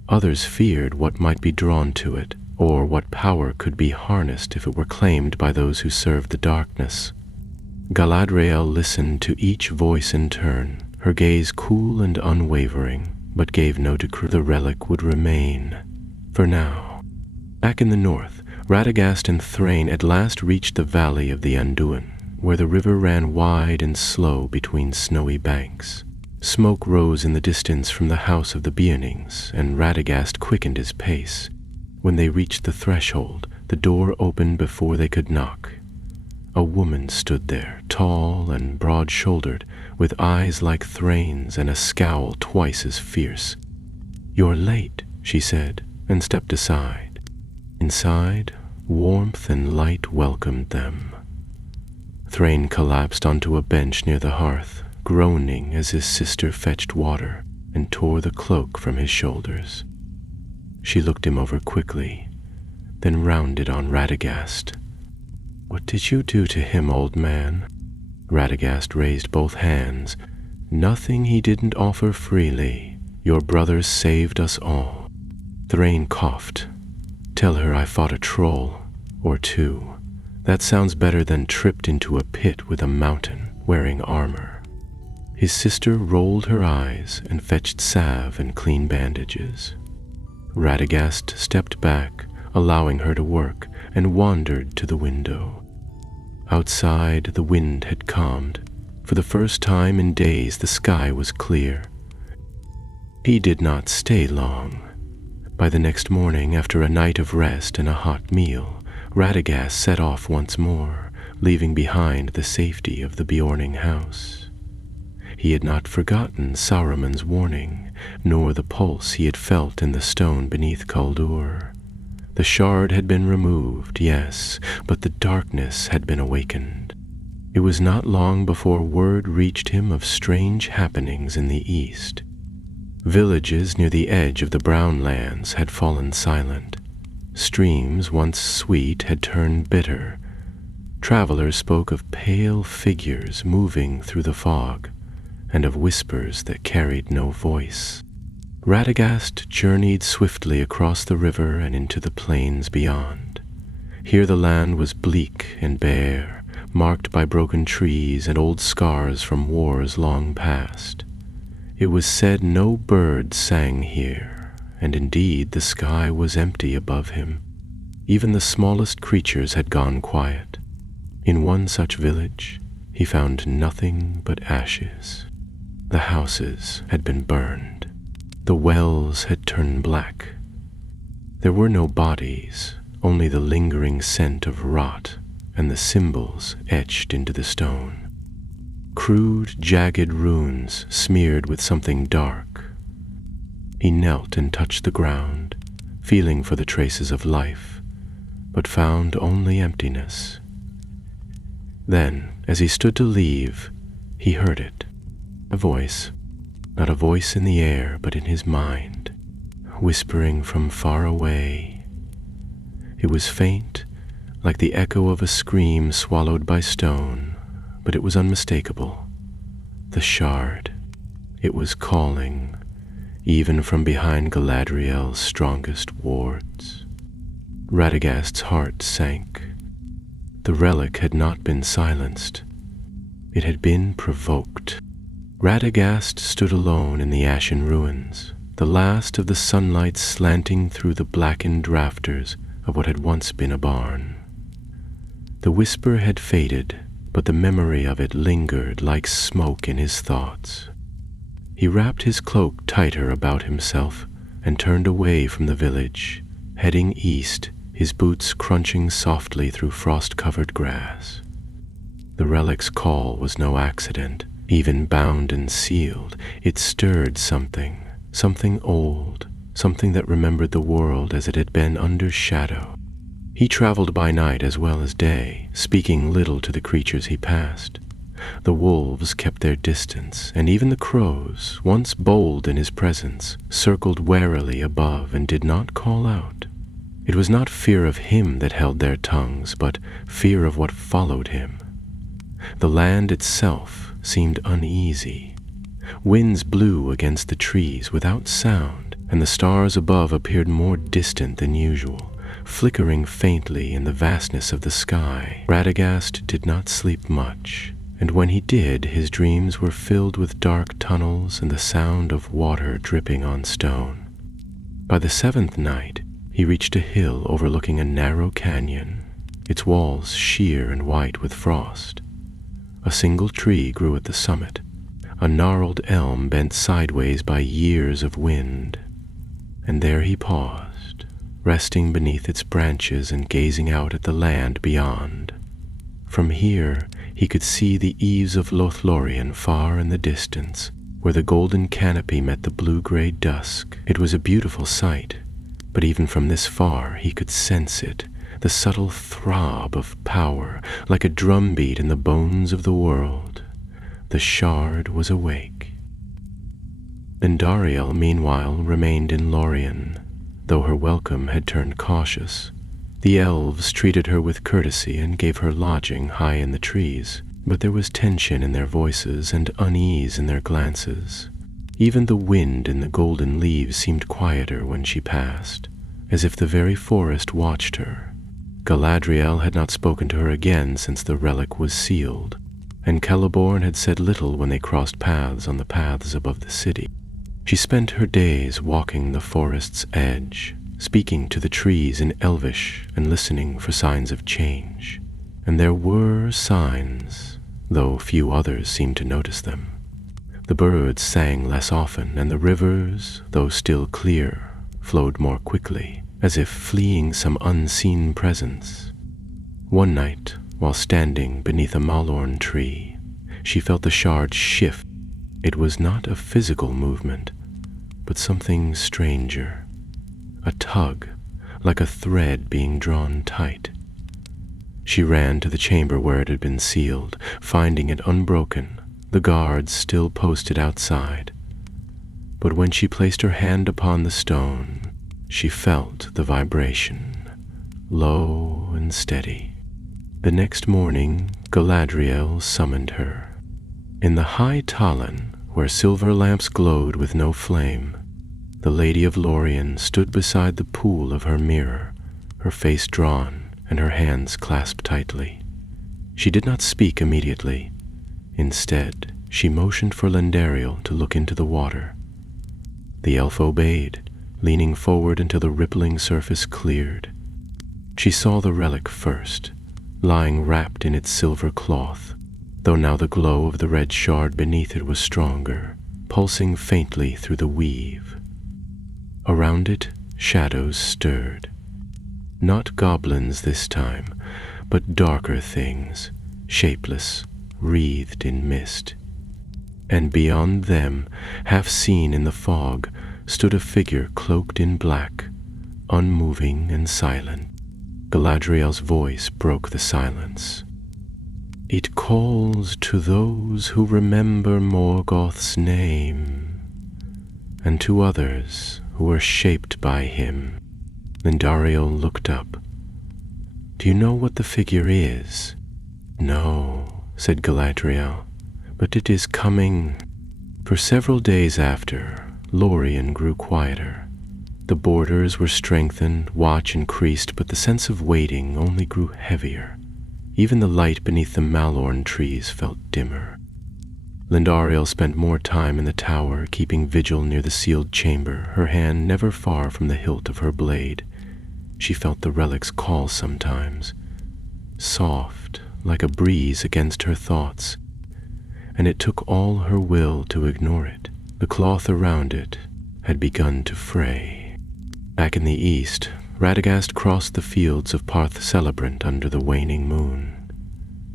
Others feared what might be drawn to it, or what power could be harnessed if it were claimed by those who served the darkness. Galadriel listened to each voice in turn, her gaze cool and unwavering, but gave no decree the relic would remain. For now. Back in the north, Radagast and Thrain at last reached the valley of the Anduin, where the river ran wide and slow between snowy banks. Smoke rose in the distance from the house of the Beonings, and Radagast quickened his pace. When they reached the threshold, the door opened before they could knock. A woman stood there, tall and broad-shouldered, with eyes like Thrain's and a scowl twice as fierce. "You're late," she said, and stepped aside. Inside, warmth and light welcomed them. Thrain collapsed onto a bench near the hearth, groaning as his sister fetched water and tore the cloak from his shoulders. She looked him over quickly, then rounded on Radagast. "What did you do to him, old man?" Radagast raised both hands. "Nothing he didn't offer freely. Your brothers saved us all." Thrain coughed. "Tell her I fought a troll, or two. That sounds better than tripped into a pit with a mountain, wearing armor." His sister rolled her eyes and fetched salve and clean bandages. Radagast stepped back, allowing her to work, and wandered to the window. Outside, the wind had calmed. For the first time in days, the sky was clear. He did not stay long. By the next morning, after a night of rest and a hot meal, Radagast set off once more, leaving behind the safety of the Beorning house. He had not forgotten Saruman's warning, nor the pulse he had felt in the stone beneath Kuldur. The shard had been removed, yes, but the darkness had been awakened. It was not long before word reached him of strange happenings in the east. Villages near the edge of the Brown Lands had fallen silent. Streams once sweet had turned bitter. Travelers spoke of pale figures moving through the fog, and of whispers that carried no voice. Radagast journeyed swiftly across the river and into the plains beyond. Here the land was bleak and bare, marked by broken trees and old scars from wars long past. It was said no birds sang here, and indeed the sky was empty above him. Even the smallest creatures had gone quiet. In one such village, he found nothing but ashes. The houses had been burned. The wells had turned black. There were no bodies, only the lingering scent of rot and the symbols etched into the stone. Crude, jagged runes smeared with something dark. He knelt and touched the ground, feeling for the traces of life, but found only emptiness. Then, as he stood to leave, he heard it. A voice, not a voice in the air, but in his mind, whispering from far away. It was faint, like the echo of a scream swallowed by stone, but it was unmistakable. The shard. It was calling. even from behind Galadriel's strongest wards. Radagast's heart sank. The relic had not been silenced. It had been provoked. Radagast stood alone in the ashen ruins, the last of the sunlight slanting through the blackened rafters of what had once been a barn. The whisper had faded, but the memory of it lingered like smoke in his thoughts. He wrapped his cloak tighter about himself and turned away from the village, heading east, his boots crunching softly through frost-covered grass. The relic's call was no accident. Even bound and sealed, it stirred something old, something that remembered the world as it had been under shadow. He traveled by night as well as day, speaking little to the creatures he passed. The wolves kept their distance, and even the crows, once bold in his presence, circled warily above and did not call out. It was not fear of him that held their tongues, but fear of what followed him. The land itself seemed uneasy. Winds blew against the trees without sound, and the stars above appeared more distant than usual, flickering faintly in the vastness of the sky. Radagast did not sleep much, and when he did, his dreams were filled with dark tunnels and the sound of water dripping on stone. By the seventh night, he reached a hill overlooking a narrow canyon, its walls sheer and white with frost. A single tree grew at the summit, a gnarled elm bent sideways by years of wind, and there he paused, resting beneath its branches and gazing out at the land beyond. From here, he could see the eaves of Lothlorien far in the distance, where the golden canopy met the blue-gray dusk. It was a beautiful sight, but even from this far he could sense it, the subtle throb of power, like a drumbeat in the bones of the world. The shard was awake. Dariel, meanwhile, remained in Lorien, though her welcome had turned cautious. The elves treated her with courtesy and gave her lodging high in the trees, but there was tension in their voices and unease in their glances. Even the wind in the golden leaves seemed quieter when she passed, as if the very forest watched her. Galadriel had not spoken to her again since the relic was sealed, and Celeborn had said little when they crossed paths on the paths above the city. She spent her days walking the forest's edge, speaking to the trees in Elvish and listening for signs of change. And there were signs, though few others seemed to notice them. The birds sang less often, and the rivers, though still clear, flowed more quickly, as if fleeing some unseen presence. One night, while standing beneath a malorn tree, she felt the shard shift. It was not a physical movement, but something stranger. A tug, like a thread being drawn tight. She ran to the chamber where it had been sealed, finding it unbroken, the guards still posted outside. But when she placed her hand upon the stone, she felt the vibration, low and steady. The next morning, Galadriel summoned her. In the high Talon, where silver lamps glowed with no flame, the Lady of Lorien stood beside the pool of her mirror, her face drawn and her hands clasped tightly. She did not speak immediately. Instead, she motioned for Lendariel to look into the water. The elf obeyed, leaning forward until the rippling surface cleared. She saw the relic first, lying wrapped in its silver cloth, though now the glow of the red shard beneath it was stronger, pulsing faintly through the weave. Around it, shadows stirred. Not goblins this time, but darker things, shapeless, wreathed in mist. And beyond them, half seen in the fog, stood a figure cloaked in black, unmoving and silent. Galadriel's voice broke the silence. "It calls to those who remember Morgoth's name, and to others who were shaped by him." Then Dariel looked up. "Do you know what the figure is?" "No," said Galadriel, "but it is coming." For several days after, Lorien grew quieter. The borders were strengthened, watch increased, but the sense of waiting only grew heavier. Even the light beneath the malorn trees felt dimmer. Lindariel spent more time in the tower, keeping vigil near the sealed chamber, her hand never far from the hilt of her blade. She felt the relic's call sometimes, soft, like a breeze against her thoughts, and it took all her will to ignore it. The cloth around it had begun to fray. Back in the east, Radagast crossed the fields of Parth Celebrant under the waning moon.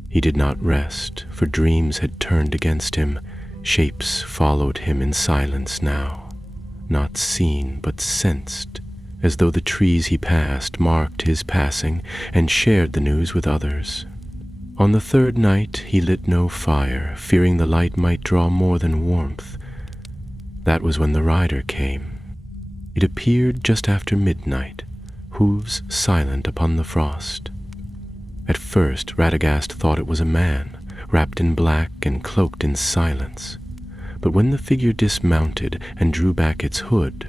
He did not rest, for dreams had turned against him. Shapes followed him in silence now, not seen but sensed, as though the trees he passed marked his passing and shared the news with others. On the third night he lit no fire, fearing the light might draw more than warmth. That was when the rider came. It appeared just after midnight, hooves silent upon the frost. At first Radagast thought it was a man, wrapped in black and cloaked in silence. But when the figure dismounted and drew back its hood,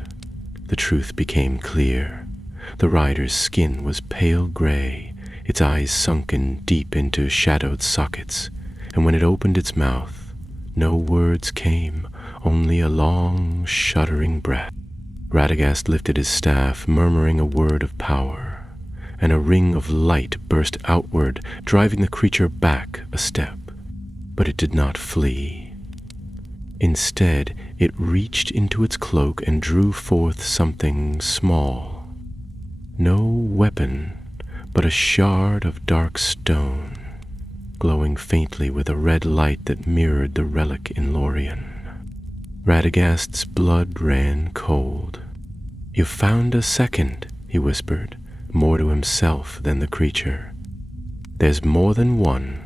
the truth became clear. The rider's skin was pale gray, its eyes sunken deep into shadowed sockets, and when it opened its mouth, no words came, only a long, shuddering breath. Radagast lifted his staff, murmuring a word of power, and a ring of light burst outward, driving the creature back a step. But it did not flee. Instead, it reached into its cloak and drew forth something small. No weapon, but a shard of dark stone, glowing faintly with a red light that mirrored the relic in Lorien. Radagast's blood ran cold. "You've found a second," he whispered, more to himself than the creature. "There's more than one."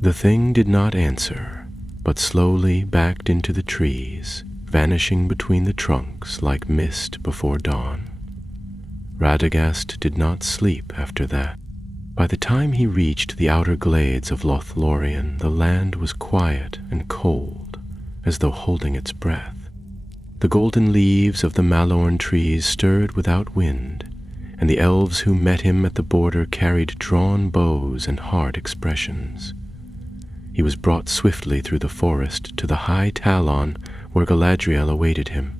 The thing did not answer, but slowly backed into the trees, vanishing between the trunks like mist before dawn. Radagast did not sleep after that. By the time he reached the outer glades of Lothlorien, the land was quiet and cold, as though holding its breath. The golden leaves of the malorn trees stirred without wind, and the elves who met him at the border carried drawn bows and hard expressions. He was brought swiftly through the forest to the high Talon where Galadriel awaited him,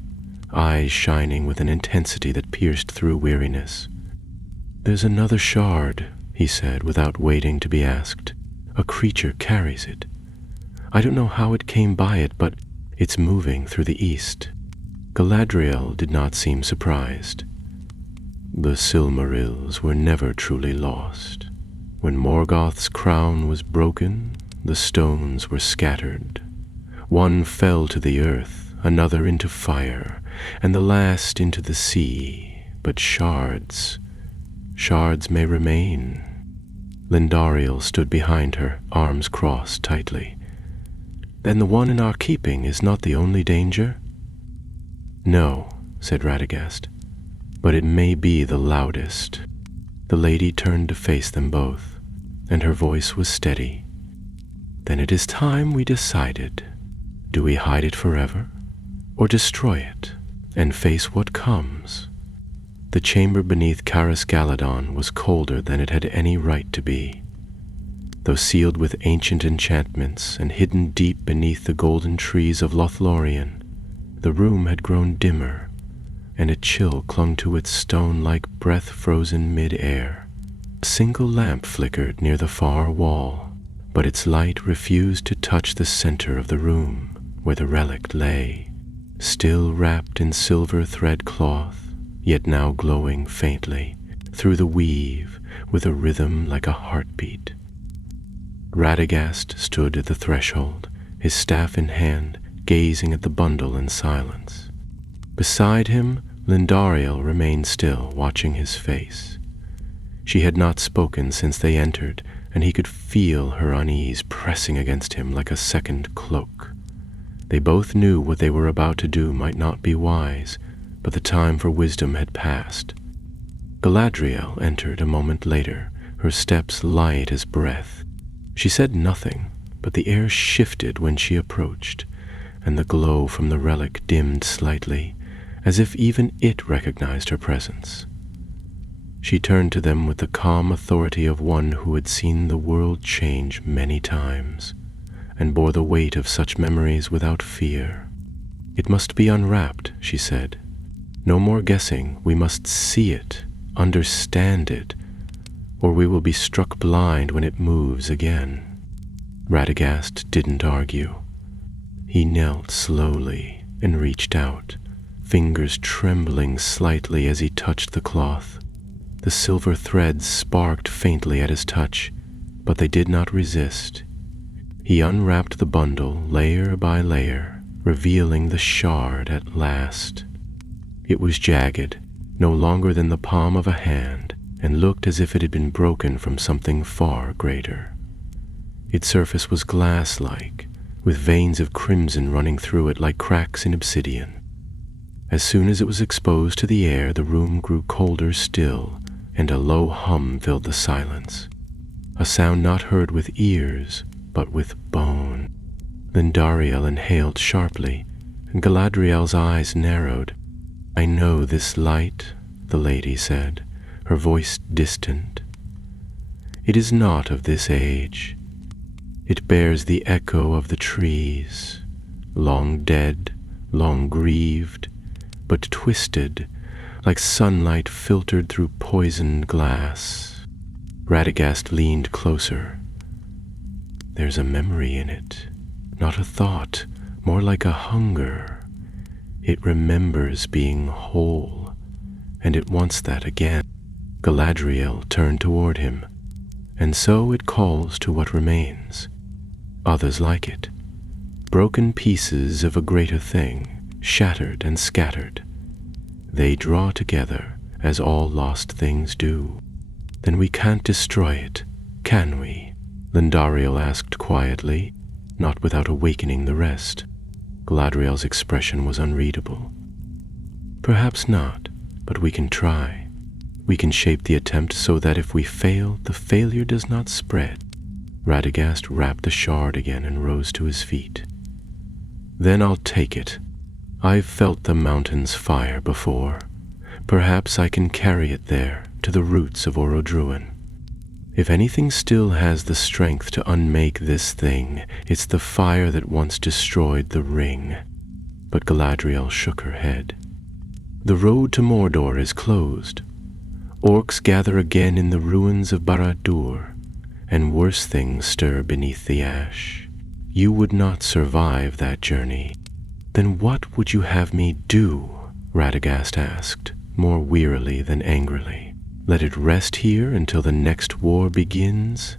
eyes shining with an intensity that pierced through weariness. "There's another shard," he said without waiting to be asked. "A creature carries it. I don't know how it came by it, but it's moving through the east." Galadriel did not seem surprised. "The Silmarils were never truly lost. When Morgoth's crown was broken, the stones were scattered. One fell to the earth, another into fire, and the last into the sea. But shards may remain." Lindariel stood behind her, arms crossed tightly. "Then the one in our keeping is not the only danger?" "No," said Radagast, "but it may be the loudest." The lady turned to face them both, and her voice was steady. "Then it is time we decided. Do we hide it forever, or destroy it, and face what comes?" The chamber beneath Caras Galadon was colder than it had any right to be. Though sealed with ancient enchantments and hidden deep beneath the golden trees of Lothlorien, the room had grown dimmer, and a chill clung to its stone like breath frozen mid-air. A single lamp flickered near the far wall, but its light refused to touch the center of the room where the relic lay, still wrapped in silver thread cloth, yet now glowing faintly through the weave with a rhythm like a heartbeat. Radagast stood at the threshold, his staff in hand, gazing at the bundle in silence. Beside him, Lindariel remained still, watching his face. She had not spoken since they entered, and he could feel her unease pressing against him like a second cloak. They both knew what they were about to do might not be wise, but the time for wisdom had passed. Galadriel entered a moment later, her steps light as breath. She said nothing, but the air shifted when she approached. and the glow from the relic dimmed slightly, as if even it recognized her presence. She turned to them with the calm authority of one who had seen the world change many times, and bore the weight of such memories without fear. "It must be unwrapped," she said. "No more guessing. We must see it, understand it, or we will be struck blind when it moves again." Radagast didn't argue. He knelt slowly and reached out, fingers trembling slightly as he touched the cloth. The silver threads sparked faintly at his touch, but they did not resist. He unwrapped the bundle layer by layer, revealing the shard at last. It was jagged, no longer than the palm of a hand, and looked as if it had been broken from something far greater. Its surface was glass-like, with veins of crimson running through it like cracks in obsidian. As soon as it was exposed to the air, the room grew colder still, and a low hum filled the silence, a sound not heard with ears, but with bone. Lindariel inhaled sharply, and Galadriel's eyes narrowed. "I know this light," the lady said, her voice distant. "It is not of this age. It bears the echo of the trees, long dead, long grieved, but twisted, like sunlight filtered through poisoned glass." Radagast leaned closer. "There's a memory in it, not a thought, more like a hunger. It remembers being whole, and it wants that again." Galadriel turned toward him. "And so it calls to what remains. Others like it. Broken pieces of a greater thing, shattered and scattered. They draw together, as all lost things do. Then we can't destroy it, can we?" Lindariel asked quietly, not without awakening the rest. Galadriel's expression was unreadable. "Perhaps not, but we can try. We can shape the attempt so that if we fail, the failure does not spread." Radagast wrapped the shard again and rose to his feet. "Then I'll take it. I've felt the mountain's fire before. Perhaps I can carry it there, to the roots of Orodruin. If anything still has the strength to unmake this thing, it's the fire that once destroyed the ring." But Galadriel shook her head. "The road to Mordor is closed. Orcs gather again in the ruins of Barad-dûr, and worse things stir beneath the ash. You would not survive that journey." "Then what would you have me do?" Radagast asked, more wearily than angrily. "Let it rest here until the next war begins?"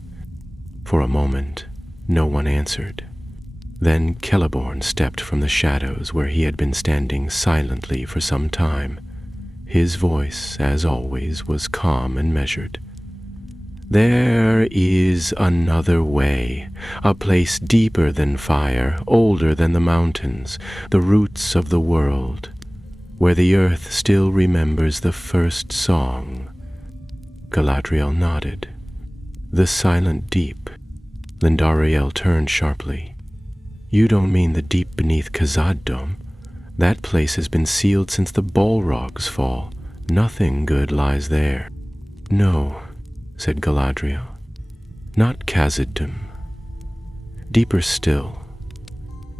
For a moment, no one answered. Then Celeborn stepped from the shadows where he had been standing silently for some time. His voice, as always, was calm and measured. "There is another way, a place deeper than fire, older than the mountains, the roots of the world, where the earth still remembers the first song." Galadriel nodded. "The silent deep." Lindariel turned sharply. "You don't mean the deep beneath Khazad-dûm? That place has been sealed since the Balrog's fall. Nothing good lies there." "No," said Galadriel. "Not Khazad-dûm. Deeper still.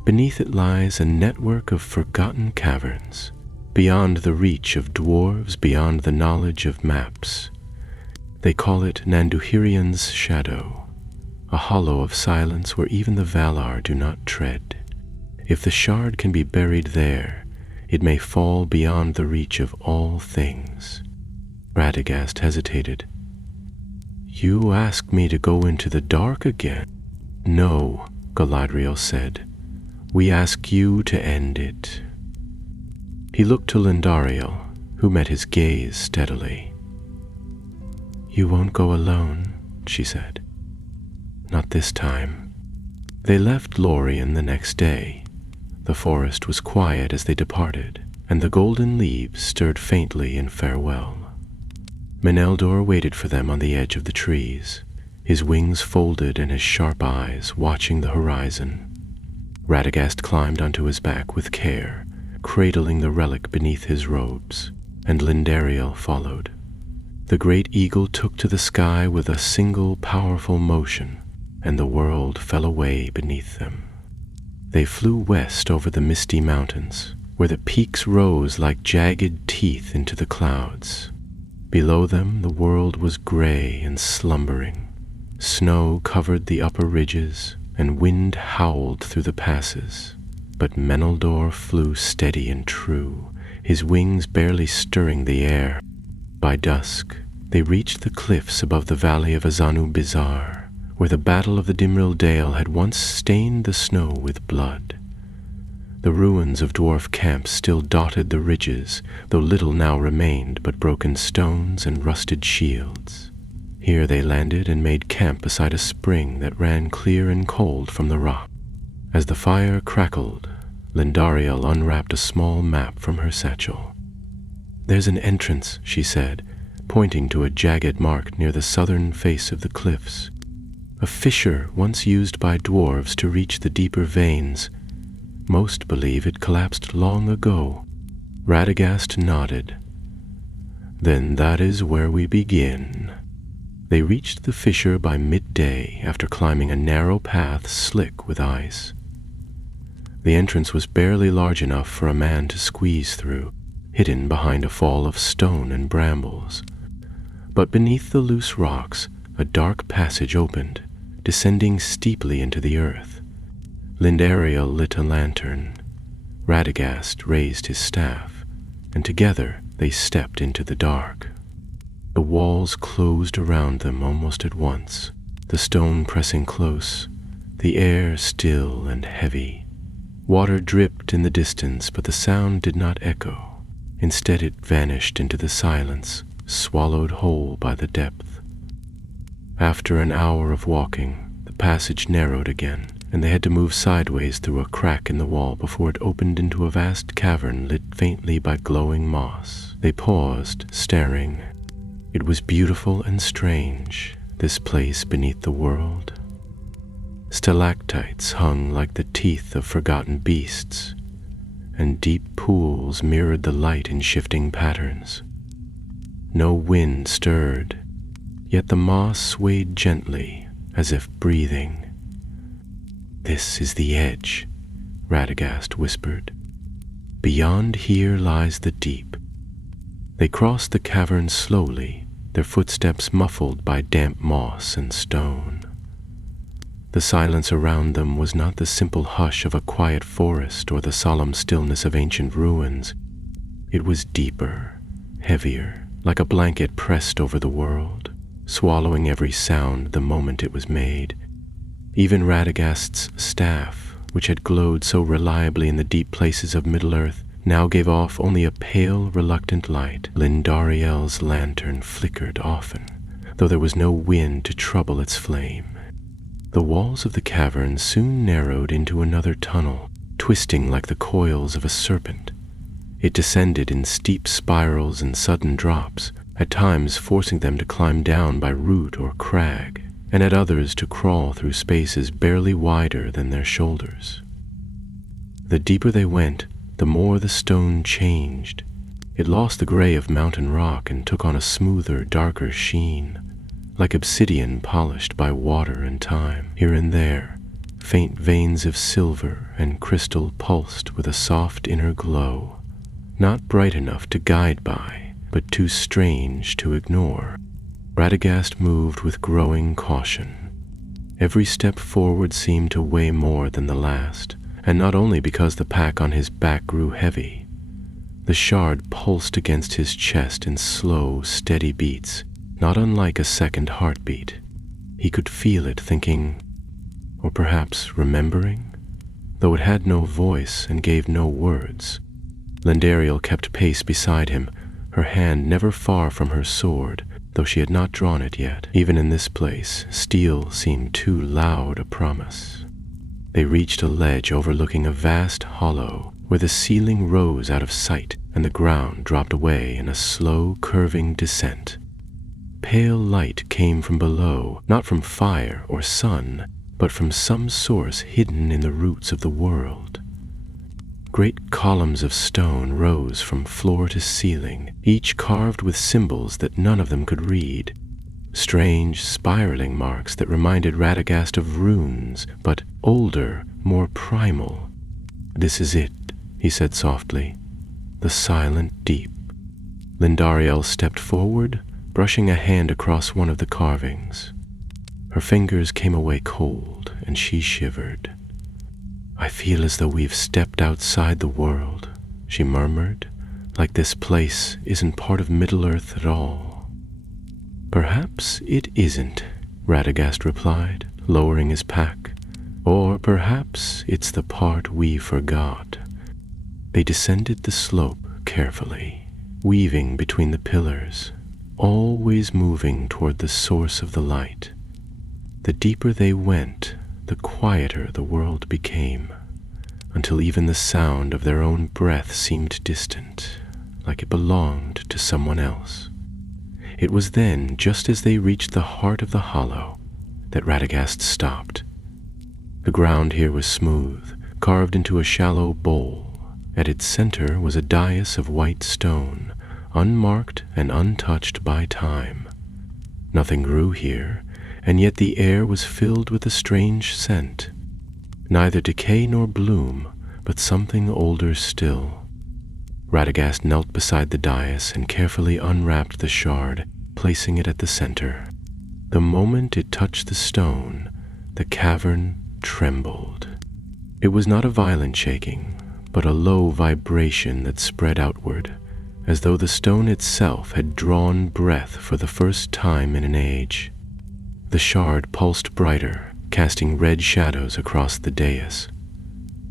Beneath it lies a network of forgotten caverns, beyond the reach of dwarves, beyond the knowledge of maps. They call it Nanduhirian's shadow, a hollow of silence where even the Valar do not tread. If the shard can be buried there, it may fall beyond the reach of all things." Radagast hesitated. "You ask me to go into the dark again?" "No," Galadriel said. "We ask you to end it." He looked to Lindariel, who met his gaze steadily. "You won't go alone," she said. "Not this time." They left Lorien the next day. The forest was quiet as they departed, and the golden leaves stirred faintly in farewell. Meneldor waited for them on the edge of the trees, his wings folded and his sharp eyes watching the horizon. Radagast climbed onto his back with care, cradling the relic beneath his robes, and Lindariel followed. The great eagle took to the sky with a single powerful motion, and the world fell away beneath them. They flew west over the misty mountains, where the peaks rose like jagged teeth into the clouds. Below them the world was gray and slumbering. Snow covered the upper ridges, and wind howled through the passes. But Meneldor flew steady and true, his wings barely stirring the air. By dusk, they reached the cliffs above the valley of Azanu Bizarre, where the battle of the Dimril Dale had once stained the snow with blood. The ruins of dwarf camps still dotted the ridges, though little now remained but broken stones and rusted shields. Here they landed and made camp beside a spring that ran clear and cold from the rock. As the fire crackled, Lindariel unwrapped a small map from her satchel. "There's an entrance," she said, pointing to a jagged mark near the southern face of the cliffs. "A fissure once used by dwarves to reach the deeper veins. Most believe it collapsed long ago." Radagast nodded. "Then that is where we begin." They reached the fissure by midday after climbing a narrow path slick with ice. The entrance was barely large enough for a man to squeeze through, hidden behind a fall of stone and brambles. But beneath the loose rocks, a dark passage opened, descending steeply into the earth. Lindariel lit a lantern. Radagast raised his staff, and together they stepped into the dark. The walls closed around them almost at once, the stone pressing close, the air still and heavy. Water dripped in the distance, but the sound did not echo. Instead it vanished into the silence, swallowed whole by the depth. After an hour of walking, the passage narrowed again, and they had to move sideways through a crack in the wall before it opened into a vast cavern lit faintly by glowing moss. They paused, staring. It was beautiful and strange, this place beneath the world. Stalactites hung like the teeth of forgotten beasts, and deep pools mirrored the light in shifting patterns. No wind stirred, yet the moss swayed gently, as if breathing. "This is the edge," Radagast whispered. "Beyond here lies the deep." They crossed the cavern slowly, their footsteps muffled by damp moss and stone. The silence around them was not the simple hush of a quiet forest or the solemn stillness of ancient ruins. It was deeper, heavier, like a blanket pressed over the world, swallowing every sound the moment it was made. Even Radagast's staff, which had glowed so reliably in the deep places of Middle-earth, now gave off only a pale, reluctant light. Lindariel's lantern flickered often, though there was no wind to trouble its flame. The walls of the cavern soon narrowed into another tunnel, twisting like the coils of a serpent. It descended in steep spirals and sudden drops, at times forcing them to climb down by root or crag, and at others to crawl through spaces barely wider than their shoulders. The deeper they went, the more the stone changed. It lost the gray of mountain rock and took on a smoother, darker sheen, like obsidian polished by water and time. Here and there, faint veins of silver and crystal pulsed with a soft inner glow, not bright enough to guide by, but too strange to ignore. Radagast moved with growing caution. Every step forward seemed to weigh more than the last, and not only because the pack on his back grew heavy. The shard pulsed against his chest in slow, steady beats, not unlike a second heartbeat. He could feel it thinking, or perhaps remembering, though it had no voice and gave no words. Lindariel kept pace beside him, her hand never far from her sword, though she had not drawn it yet. Even in this place, steel seemed too loud a promise. They reached a ledge overlooking a vast hollow, where the ceiling rose out of sight and the ground dropped away in a slow, curving descent. Pale light came from below, not from fire or sun, but from some source hidden in the roots of the world. Great columns of stone rose from floor to ceiling, each carved with symbols that none of them could read. Strange, spiraling marks that reminded Radagast of runes, but older, more primal. "This is it," he said softly. "The silent deep." Lindariel stepped forward, brushing a hand across one of the carvings. Her fingers came away cold, and she shivered. "I feel as though we've stepped outside the world," she murmured, "like this place isn't part of Middle-earth at all." "Perhaps it isn't," Radagast replied, lowering his pack. "Or perhaps it's the part we forgot." They descended the slope carefully, weaving between the pillars, always moving toward the source of the light. The deeper they went, the quieter the world became, until even the sound of their own breath seemed distant, like it belonged to someone else. It was then, just as they reached the heart of the hollow, that Radagast stopped. The ground here was smooth, carved into a shallow bowl. At its center was a dais of white stone, unmarked and untouched by time. Nothing grew here, and yet the air was filled with a strange scent. Neither decay nor bloom, but something older still. Radagast knelt beside the dais and carefully unwrapped the shard, placing it at the center. The moment it touched the stone, the cavern trembled. It was not a violent shaking, but a low vibration that spread outward, as though the stone itself had drawn breath for the first time in an age. The shard pulsed brighter, casting red shadows across the dais.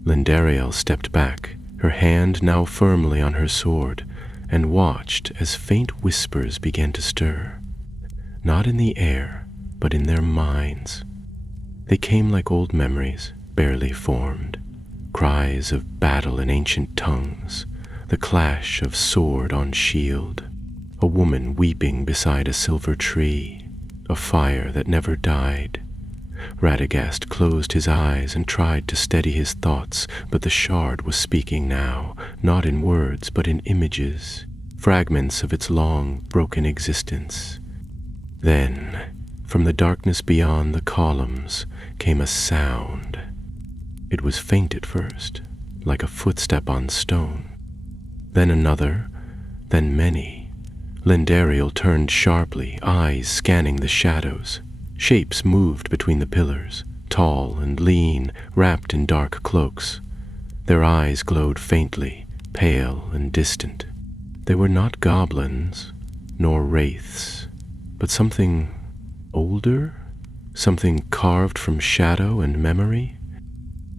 Lindariel stepped back, her hand now firmly on her sword, and watched as faint whispers began to stir. Not in the air, but in their minds. They came like old memories, barely formed. Cries of battle in ancient tongues, the clash of sword on shield, a woman weeping beside a silver tree, a fire that never died. Radagast closed his eyes and tried to steady his thoughts, but the shard was speaking now, not in words but in images, fragments of its long, broken existence. Then, from the darkness beyond the columns, came a sound. It was faint at first, like a footstep on stone. Then another, then many. Lindariel turned sharply, eyes scanning the shadows. Shapes moved between the pillars, tall and lean, wrapped in dark cloaks. Their eyes glowed faintly, pale and distant. They were not goblins, nor wraiths, but something older, something carved from shadow and memory.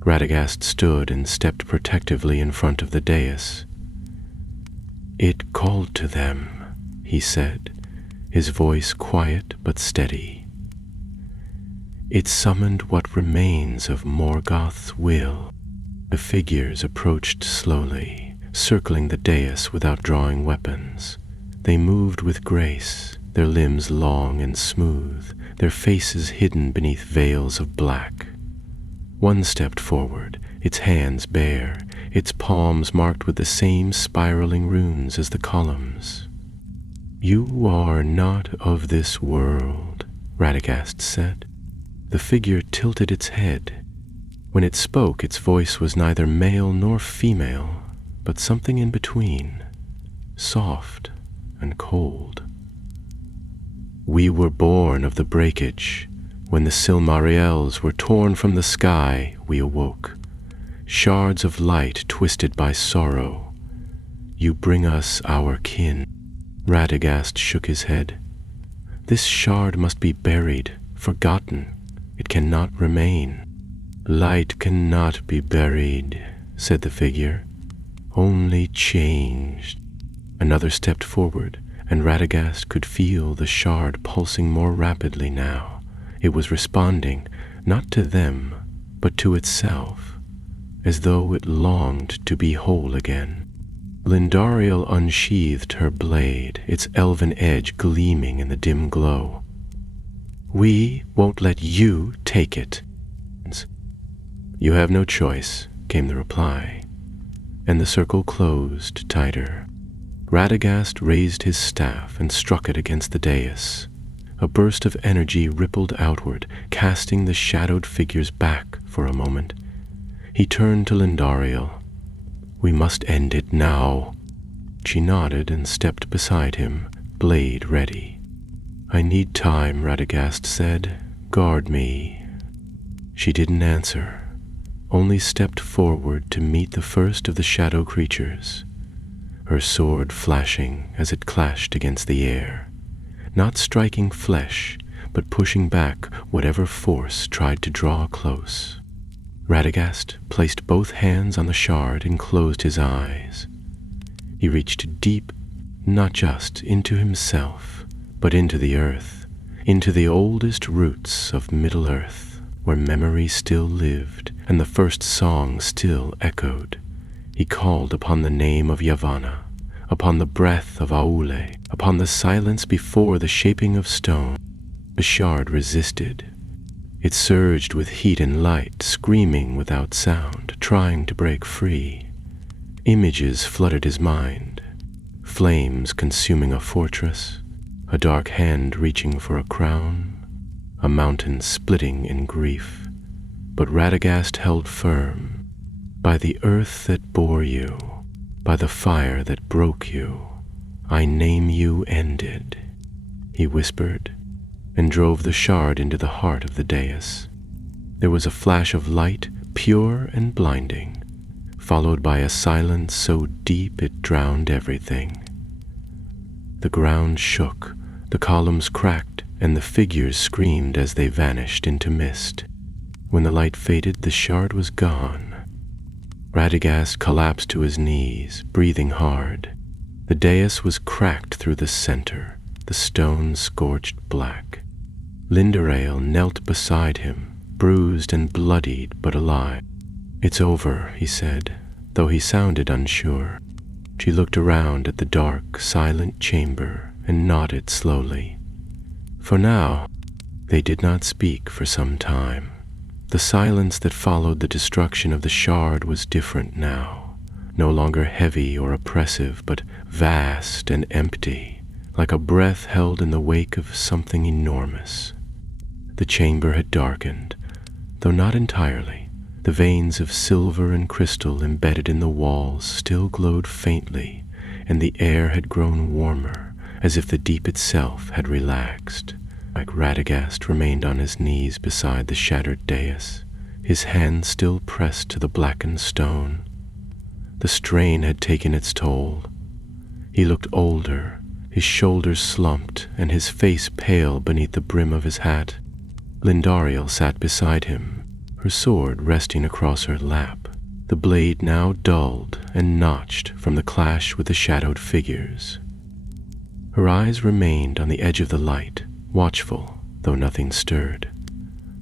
Radagast stood and stepped protectively in front of the dais. "It called to them," he said, his voice quiet but steady. "It summoned what remains of Morgoth's will." The figures approached slowly, circling the dais without drawing weapons. They moved with grace, their limbs long and smooth, their faces hidden beneath veils of black. One stepped forward, its hands bare, its palms marked with the same spiraling runes as the columns. "You are not of this world," Radagast said. The figure tilted its head. When it spoke, its voice was neither male nor female, but something in between, soft and cold. "We were born of the breakage. When the Silmarils were torn from the sky, we awoke. Shards of light twisted by sorrow. You bring us our kin." Radagast shook his head. "This shard must be buried, forgotten. It cannot remain." "Light cannot be buried," said the figure. "Only changed." Another stepped forward, and Radagast could feel the shard pulsing more rapidly now. It was responding, not to them, but to itself, as though it longed to be whole again. Lindariel unsheathed her blade, its elven edge gleaming in the dim glow. "We won't let you take it." "You have no choice," came the reply, and the circle closed tighter. Radagast raised his staff and struck it against the dais. A burst of energy rippled outward, casting the shadowed figures back for a moment. He turned to Lindariel. "We must end it now." She nodded and stepped beside him, blade ready. "I need time," Radagast said. "Guard me." She didn't answer, only stepped forward to meet the first of the shadow creatures, her sword flashing as it clashed against the air, not striking flesh, but pushing back whatever force tried to draw close. Radagast placed both hands on the shard and closed his eyes. He reached deep, not just into himself, but into the earth, into the oldest roots of Middle-earth, where memory still lived and the first song still echoed. He called upon the name of Yavanna, upon the breath of Aule, upon the silence before the shaping of stone. The shard resisted. It surged with heat and light, screaming without sound, trying to break free. Images flooded his mind, flames consuming a fortress, a dark hand reaching for a crown, a mountain splitting in grief. But Radagast held firm. "By the earth that bore you, by the fire that broke you, I name you ended," he whispered, and drove the shard into the heart of the dais. There was a flash of light, pure and blinding, followed by a silence so deep it drowned everything. The ground shook, the columns cracked, and the figures screamed as they vanished into mist. When the light faded, the shard was gone. Radagast collapsed to his knees, breathing hard. The dais was cracked through the center, the stone scorched black. Lindariel knelt beside him, bruised and bloodied but alive. "It's over," he said, though he sounded unsure. She looked around at the dark, silent chamber and nodded slowly. For now, they did not speak for some time. The silence that followed the destruction of the shard was different now, no longer heavy or oppressive, but vast and empty, like a breath held in the wake of something enormous. The chamber had darkened, though not entirely. The veins of silver and crystal embedded in the walls still glowed faintly, and the air had grown warmer, as if the deep itself had relaxed. Like Radagast remained on his knees beside the shattered dais, his hand still pressed to the blackened stone. The strain had taken its toll. He looked older, his shoulders slumped, and his face pale beneath the brim of his hat. Lindariel sat beside him, her sword resting across her lap, the blade now dulled and notched from the clash with the shadowed figures. Her eyes remained on the edge of the light, watchful, though nothing stirred.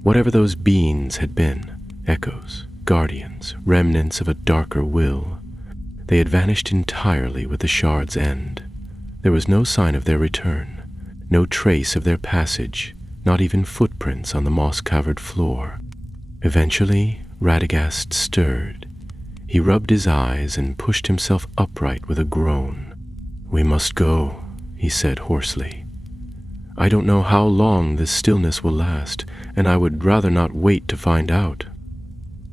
Whatever those beings had been, echoes, guardians, remnants of a darker will, they had vanished entirely with the shard's end. There was no sign of their return, no trace of their passage, not even footprints on the moss-covered floor. Eventually, Radagast stirred. He rubbed his eyes and pushed himself upright with a groan. "We must go," he said hoarsely. "I don't know how long this stillness will last, and I would rather not wait to find out."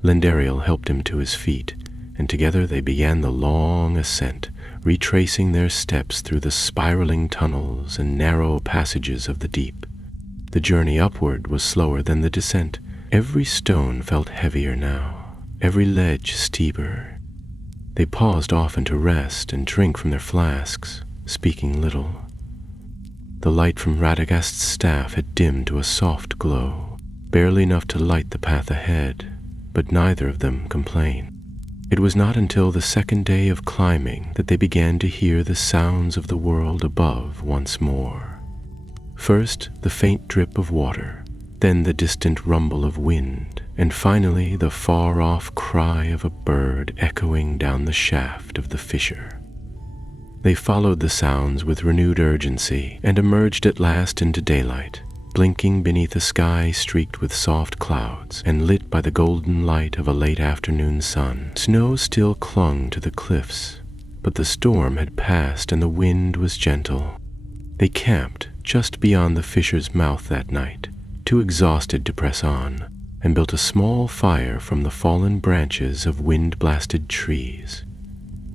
Lindariel helped him to his feet, and together they began the long ascent, retracing their steps through the spiraling tunnels and narrow passages of the deep. The journey upward was slower than the descent. Every stone felt heavier now, every ledge steeper. They paused often to rest and drink from their flasks, speaking little. The light from Radagast's staff had dimmed to a soft glow, barely enough to light the path ahead, but neither of them complained. It was not until the second day of climbing that they began to hear the sounds of the world above once more. First, the faint drip of water, then the distant rumble of wind, and finally the far-off cry of a bird echoing down the shaft of the fissure. They followed the sounds with renewed urgency and emerged at last into daylight, blinking beneath a sky streaked with soft clouds and lit by the golden light of a late afternoon sun. Snow still clung to the cliffs, but the storm had passed and the wind was gentle. They camped just beyond the fisher's mouth that night, too exhausted to press on, and built a small fire from the fallen branches of wind-blasted trees.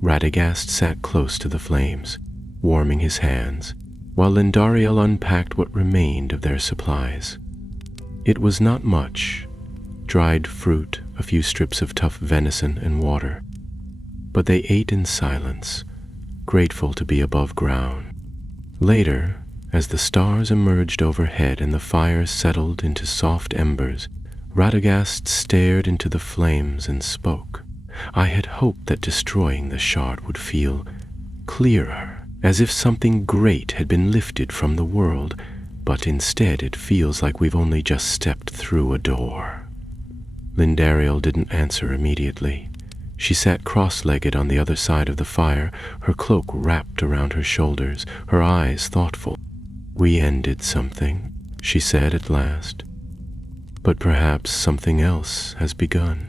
Radagast sat close to the flames, warming his hands, while Lindariel unpacked what remained of their supplies. It was not much: dried fruit, a few strips of tough venison, and water. But they ate in silence, grateful to be above ground. Later, as the stars emerged overhead and the fire settled into soft embers, Radagast stared into the flames and spoke. "I had hoped that destroying the shard would feel clearer, as if something great had been lifted from the world, but instead it feels like we've only just stepped through a door." Lindariel didn't answer immediately. She sat cross-legged on the other side of the fire, her cloak wrapped around her shoulders, her eyes thoughtful. "We ended something," she said at last. "But perhaps something else has begun.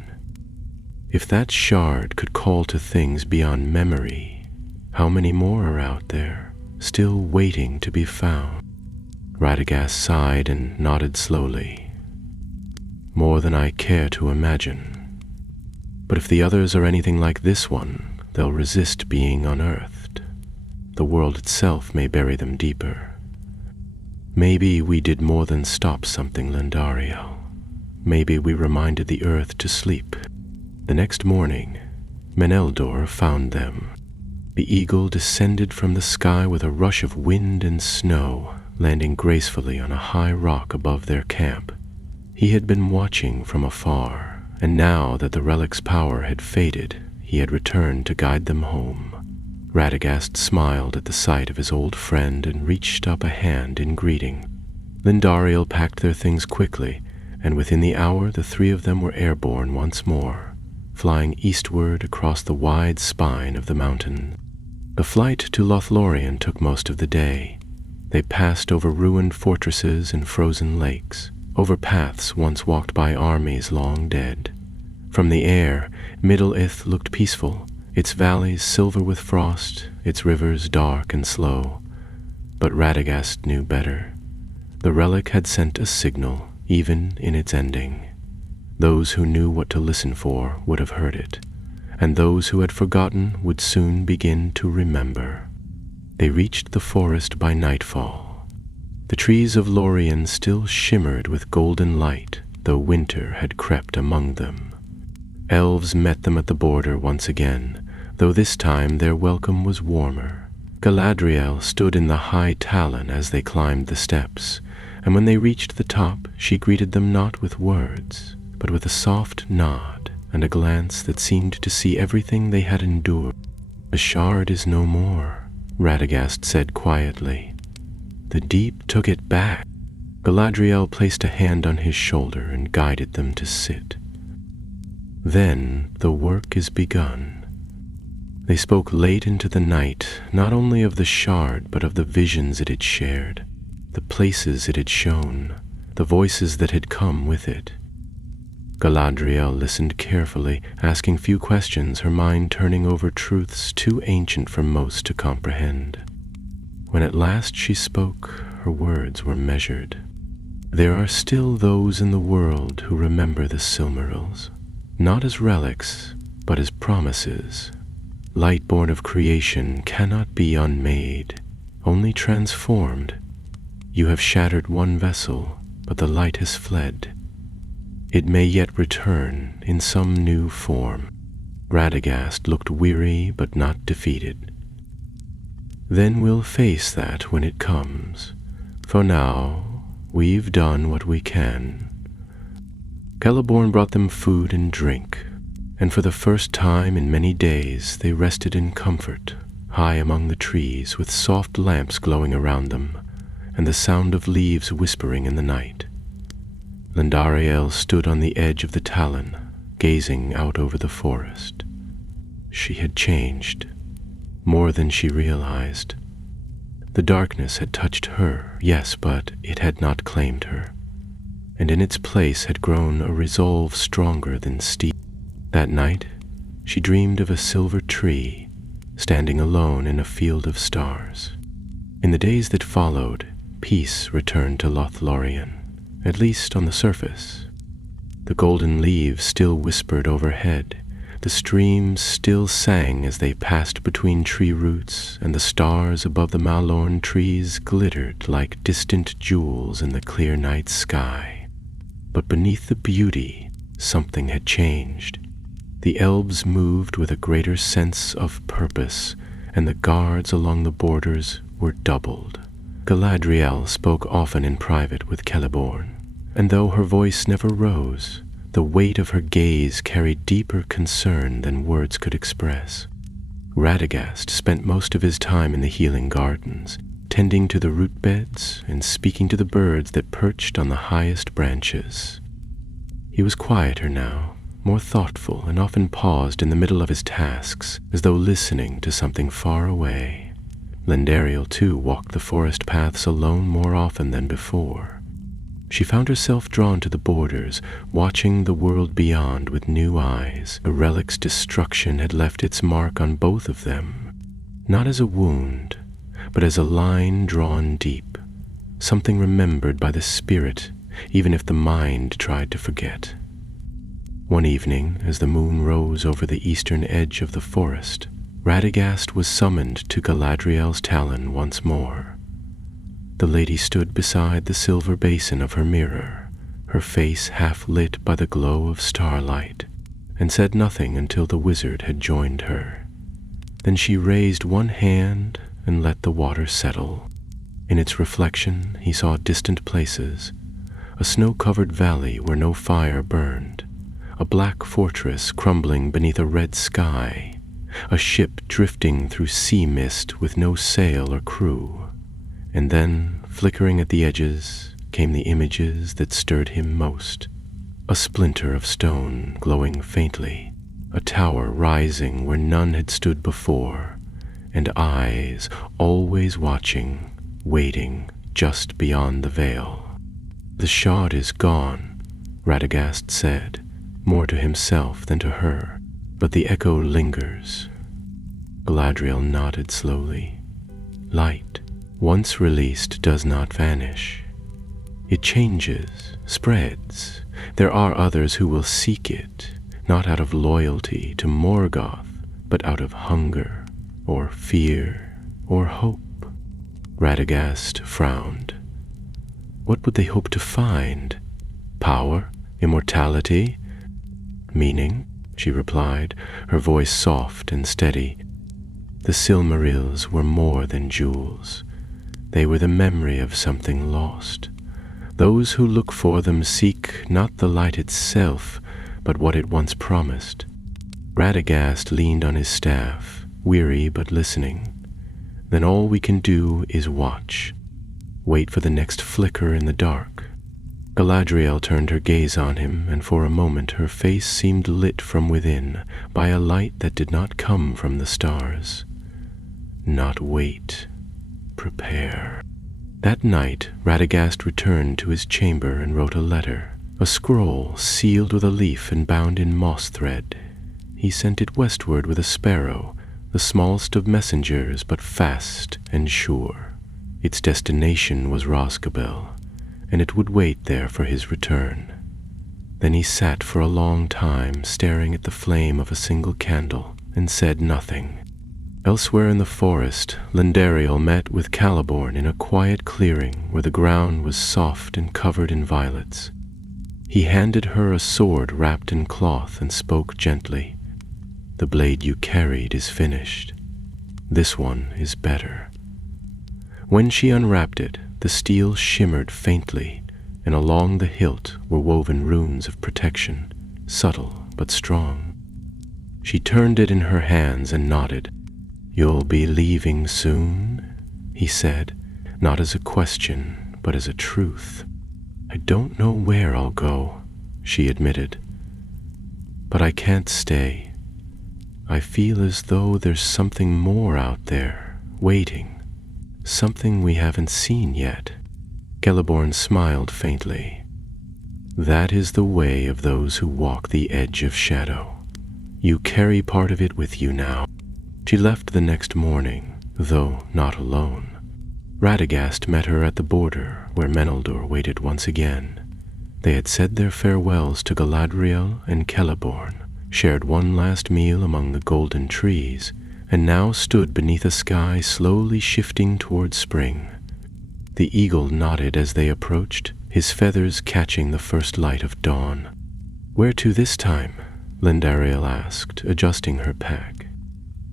If that shard could call to things beyond memory, how many more are out there, still waiting to be found?" Radagast sighed and nodded slowly. "More than I care to imagine. But if the others are anything like this one, they'll resist being unearthed. The world itself may bury them deeper. Maybe we did more than stop something, Lindariel. Maybe we reminded the earth to sleep." The next morning, Meneldor found them. The eagle descended from the sky with a rush of wind and snow, landing gracefully on a high rock above their camp. He had been watching from afar, and now that the relic's power had faded, he had returned to guide them home. Radagast smiled at the sight of his old friend and reached up a hand in greeting. Lindariel packed their things quickly, and within the hour the three of them were airborne once more, flying eastward across the wide spine of the mountain. The flight to Lothlorien took most of the day. They passed over ruined fortresses and frozen lakes, over paths once walked by armies long dead. From the air, Middle-ith looked peaceful, its valleys silver with frost, its rivers dark and slow. But Radagast knew better. The relic had sent a signal, even in its ending. Those who knew what to listen for would have heard it, and those who had forgotten would soon begin to remember. They reached the forest by nightfall. The trees of Lorien still shimmered with golden light, though winter had crept among them. Elves met them at the border once again, though this time their welcome was warmer. Galadriel stood in the high talon as they climbed the steps, and when they reached the top, she greeted them not with words, but with a soft nod and a glance that seemed to see everything they had endured. "The shard is no more," Radagast said quietly. "The deep took it back." Galadriel placed a hand on his shoulder and guided them to sit. "Then the work is begun." They spoke late into the night, not only of the shard, but of the visions it had shared, the places it had shown, the voices that had come with it. Galadriel listened carefully, asking few questions, her mind turning over truths too ancient for most to comprehend. When at last she spoke, her words were measured. "There are still those in the world who remember the Silmarils, not as relics, but as promises. Light born of creation cannot be unmade, only transformed. You have shattered one vessel, but the light has fled. It may yet return in some new form." Radagast looked weary but not defeated. "Then we'll face that when it comes. For now, we've done what we can." Celeborn brought them food and drink, and for the first time in many days they rested in comfort, high among the trees with soft lamps glowing around them, and the sound of leaves whispering in the night. Lindariel stood on the edge of the talon, gazing out over the forest. She had changed, more than she realized. The darkness had touched her, yes, but it had not claimed her, and in its place had grown a resolve stronger than steel. That night, she dreamed of a silver tree standing alone in a field of stars. In the days that followed, peace returned to Lothlorien, at least on the surface. The golden leaves still whispered overhead, the streams still sang as they passed between tree roots, and the stars above the Malorn trees glittered like distant jewels in the clear night sky. But beneath the beauty, something had changed. The elves moved with a greater sense of purpose, and the guards along the borders were doubled. Galadriel spoke often in private with Celeborn, and though her voice never rose, the weight of her gaze carried deeper concern than words could express. Radagast spent most of his time in the healing gardens, tending to the root beds and speaking to the birds that perched on the highest branches. He was quieter now, more thoughtful, and often paused in the middle of his tasks, as though listening to something far away. Lendariel, too, walked the forest paths alone more often than before. She found herself drawn to the borders, watching the world beyond with new eyes. The relic's destruction had left its mark on both of them, not as a wound, but as a line drawn deep, something remembered by the spirit, even if the mind tried to forget. One evening, as the moon rose over the eastern edge of the forest, Radagast was summoned to Galadriel's talon once more. The lady stood beside the silver basin of her mirror, her face half lit by the glow of starlight, and said nothing until the wizard had joined her. Then she raised one hand and let the water settle. In its reflection, he saw distant places, a snow-covered valley where no fire burned, a black fortress crumbling beneath a red sky, a ship drifting through sea mist with no sail or crew. And then, flickering at the edges, came the images that stirred him most. A splinter of stone glowing faintly, a tower rising where none had stood before, and eyes always watching, waiting just beyond the veil. "The shard is gone," Radagast said, more to himself than to her, but the echo lingers. Galadriel nodded slowly. Light, once released, does not vanish. It changes, spreads. There are others who will seek it, not out of loyalty to Morgoth, but out of hunger, or fear, or hope. Radagast frowned. What would they hope to find? Power? Immortality? Meaning? She replied, her voice soft and steady. The Silmarils were more than jewels. They were the memory of something lost. Those who look for them seek not the light itself, but what it once promised. Radagast leaned on his staff, weary but listening. Then all we can do is watch. Wait for the next flicker in the dark. Galadriel turned her gaze on him, and for a moment her face seemed lit from within by a light that did not come from the stars. Not wait. Prepare. That night, Radagast returned to his chamber and wrote a letter, a scroll sealed with a leaf and bound in moss thread. He sent it westward with a sparrow, the smallest of messengers, but fast and sure. Its destination was Rosgobel, and it would wait there for his return. Then he sat for a long time, staring at the flame of a single candle, and said nothing. Elsewhere in the forest, Lendariel met with Celeborn in a quiet clearing where the ground was soft and covered in violets. He handed her a sword wrapped in cloth and spoke gently. "The blade you carried is finished. This one is better." When she unwrapped it, the steel shimmered faintly, and along the hilt were woven runes of protection, subtle but strong. She turned it in her hands and nodded. "You'll be leaving soon?" he said, not as a question, but as a truth. "I don't know where I'll go," she admitted. "But I can't stay. I feel as though there's something more out there, waiting." Something we haven't seen yet. Celeborn smiled faintly. That is the way of those who walk the edge of shadow. You carry part of it with you now. She left the next morning, though not alone. Radagast met her at the border, where Meneldur waited once again. They had said their farewells to Galadriel and Celeborn, shared one last meal among the golden trees, and now stood beneath a sky slowly shifting toward spring. The eagle nodded as they approached, his feathers catching the first light of dawn. "Where to this time?" Lindariel asked, adjusting her pack.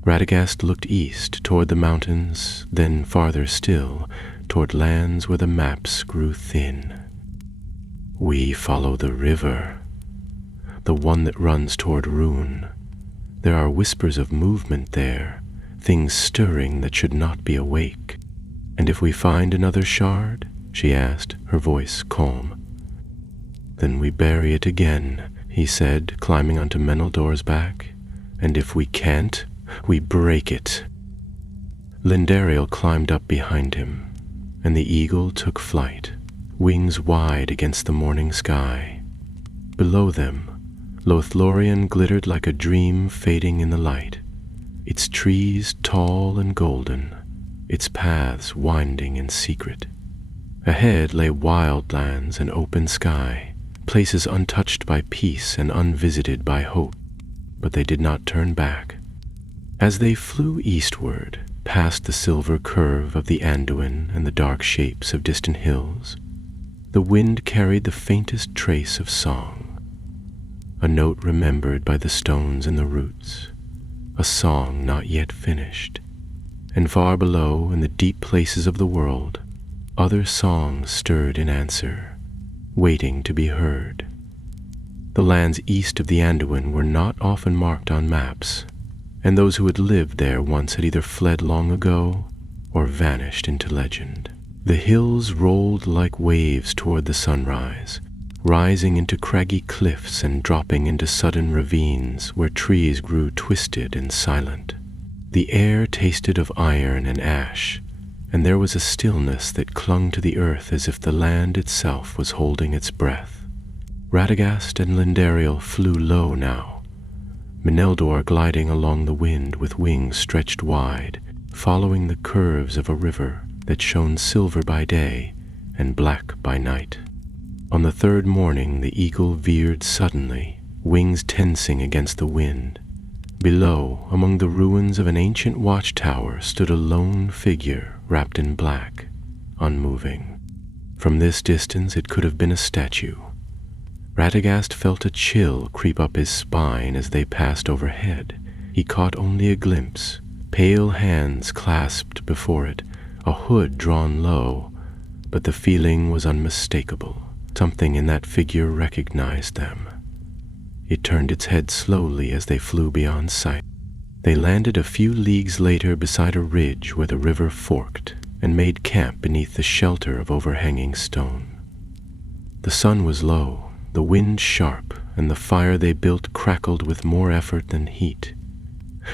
Radagast looked east toward the mountains, then farther still, toward lands where the maps grew thin. "We follow the river, the one that runs toward Rune. There are whispers of movement there, things stirring that should not be awake. And if we find another shard," she asked, her voice calm. "Then we bury it again," he said, climbing onto Meneldor's back. "And if we can't, we break it." Lindariel climbed up behind him, and the eagle took flight, wings wide against the morning sky. Below them, Lothlorien glittered like a dream fading in the light, its trees tall and golden, its paths winding in secret. Ahead lay wildlands and open sky, places untouched by peace and unvisited by hope, but they did not turn back. As they flew eastward, past the silver curve of the Anduin and the dark shapes of distant hills, the wind carried the faintest trace of song, a note remembered by the stones and the roots, a song not yet finished. And far below, in the deep places of the world, other songs stirred in answer, waiting to be heard. The lands east of the Anduin were not often marked on maps, and those who had lived there once had either fled long ago or vanished into legend. The hills rolled like waves toward the sunrise, rising into craggy cliffs and dropping into sudden ravines where trees grew twisted and silent. The air tasted of iron and ash, and there was a stillness that clung to the earth as if the land itself was holding its breath. Radagast and Lindariel flew low now, Meneldur gliding along the wind with wings stretched wide, following the curves of a river that shone silver by day and black by night. On the third morning the eagle veered suddenly, wings tensing against the wind. Below, among the ruins of an ancient watchtower, stood a lone figure wrapped in black, unmoving. From this distance it could have been a statue. Radagast felt a chill creep up his spine as they passed overhead. He caught only a glimpse, pale hands clasped before it, a hood drawn low, but the feeling was unmistakable. Something in that figure recognized them. It turned its head slowly as they flew beyond sight. They landed a few leagues later beside a ridge where the river forked and made camp beneath the shelter of overhanging stone. The sun was low, the wind sharp, and the fire they built crackled with more effort than heat.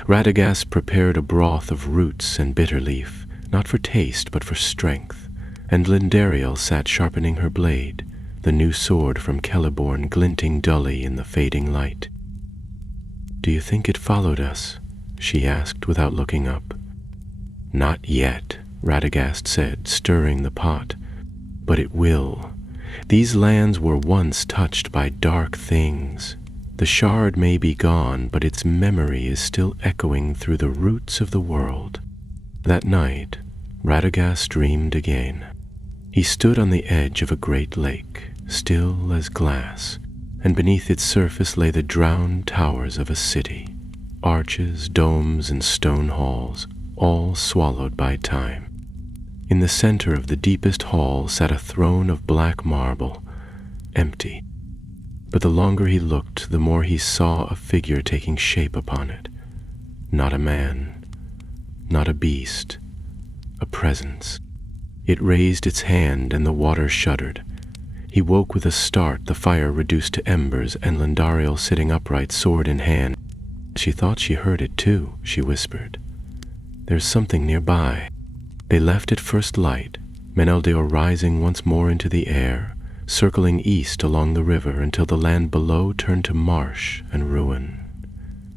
Radagast prepared a broth of roots and bitter leaf, not for taste but for strength, and Lindariel sat sharpening her blade, the new sword from Celeborn glinting dully in the fading light. "Do you think it followed us?" she asked without looking up. "Not yet," Radagast said, stirring the pot. "But it will. These lands were once touched by dark things. The shard may be gone, but its memory is still echoing through the roots of the world." That night, Radagast dreamed again. He stood on the edge of a great lake, still as glass, and beneath its surface lay the drowned towers of a city, arches, domes, and stone halls, all swallowed by time. In the center of the deepest hall sat a throne of black marble, empty. But the longer he looked, the more he saw a figure taking shape upon it. Not a man, not a beast, a presence. It raised its hand and the water shuddered. He woke with a start, the fire reduced to embers, and Lindariel sitting upright, sword in hand. She thought she heard it too, she whispered. "There's something nearby." They left at first light, Meneldior rising once more into the air, circling east along the river until the land below turned to marsh and ruin.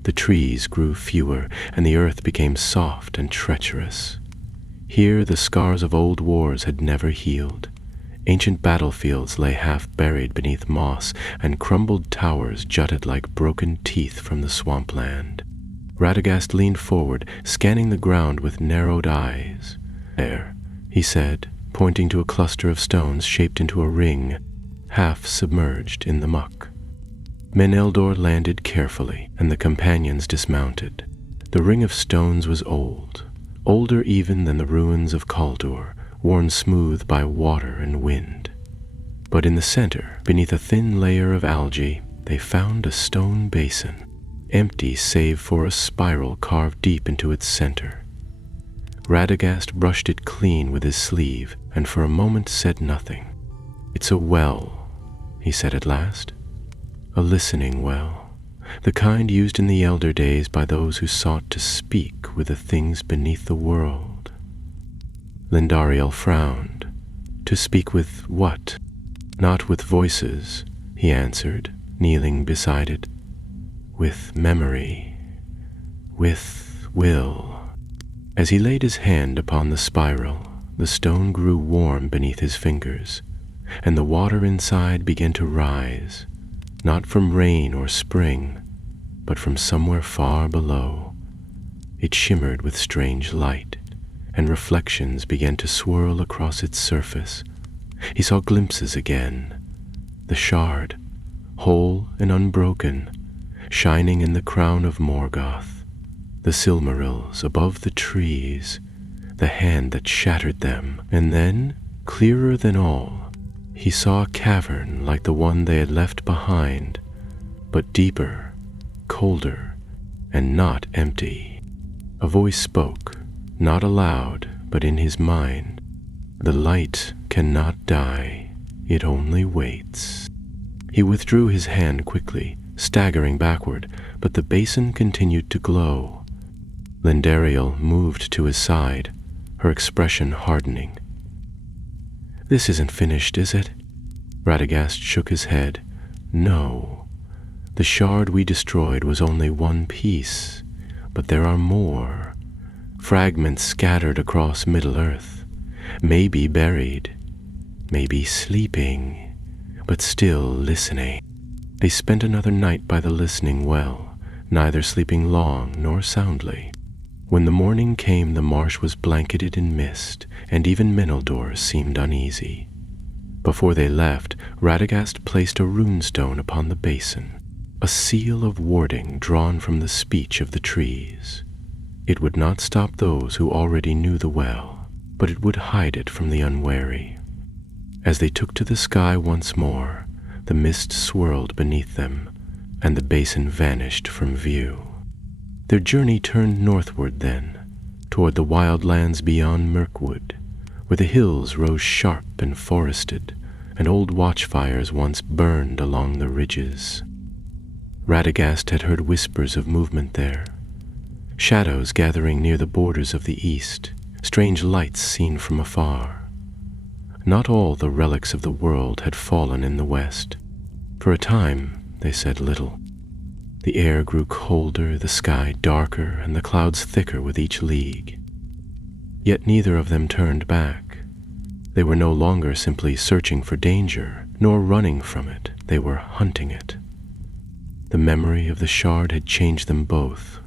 The trees grew fewer, and the earth became soft and treacherous. Here the scars of old wars had never healed. Ancient battlefields lay half-buried beneath moss, and crumbled towers jutted like broken teeth from the swampland. Radagast leaned forward, scanning the ground with narrowed eyes. "There," he said, pointing to a cluster of stones shaped into a ring, half submerged in the muck. Meneldior landed carefully, and the companions dismounted. The ring of stones was old, older even than the ruins of Caldur, worn smooth by water and wind. But in the center, beneath a thin layer of algae, they found a stone basin, empty save for a spiral carved deep into its center. Radagast brushed it clean with his sleeve, and for a moment said nothing. "It's a well," he said at last. "A listening well, the kind used in the elder days by those who sought to speak with the things beneath the world." Lindariel frowned. "To speak with what?" "Not with voices," he answered, kneeling beside it. "With memory, with will." As he laid his hand upon the spiral, the stone grew warm beneath his fingers, and the water inside began to rise, not from rain or spring, but from somewhere far below. It shimmered with strange light, and reflections began to swirl across its surface. He saw glimpses again. The shard, whole and unbroken, shining in the crown of Morgoth. The Silmarils above the trees, the hand that shattered them, and then, clearer than all, he saw a cavern like the one they had left behind, but deeper, colder, and not empty. A voice spoke, not aloud, but in his mind. "The light cannot die, it only waits." He withdrew his hand quickly, staggering backward, but the basin continued to glow. Lindariel moved to his side, her expression hardening. "This isn't finished, is it?" Radagast shook his head. "No. The shard we destroyed was only one piece, but there are more. Fragments scattered across Middle-earth, maybe buried, maybe sleeping, but still listening." They spent another night by the listening well, neither sleeping long nor soundly. When the morning came, the marsh was blanketed in mist, and even Meneldior seemed uneasy. Before they left, Radagast placed a runestone upon the basin, a seal of warding drawn from the speech of the trees. It would not stop those who already knew the well, but it would hide it from the unwary. As they took to the sky once more, the mist swirled beneath them, and the basin vanished from view. Their journey turned northward then, toward the wild lands beyond Mirkwood, where the hills rose sharp and forested, and old watchfires once burned along the ridges. Radagast had heard whispers of movement there, shadows gathering near the borders of the east, strange lights seen from afar. Not all the relics of the world had fallen in the west. For a time, they said little. The air grew colder, the sky darker, and the clouds thicker with each league. Yet neither of them turned back. They were no longer simply searching for danger, nor running from it. They were hunting it. The memory of the shard had changed them both.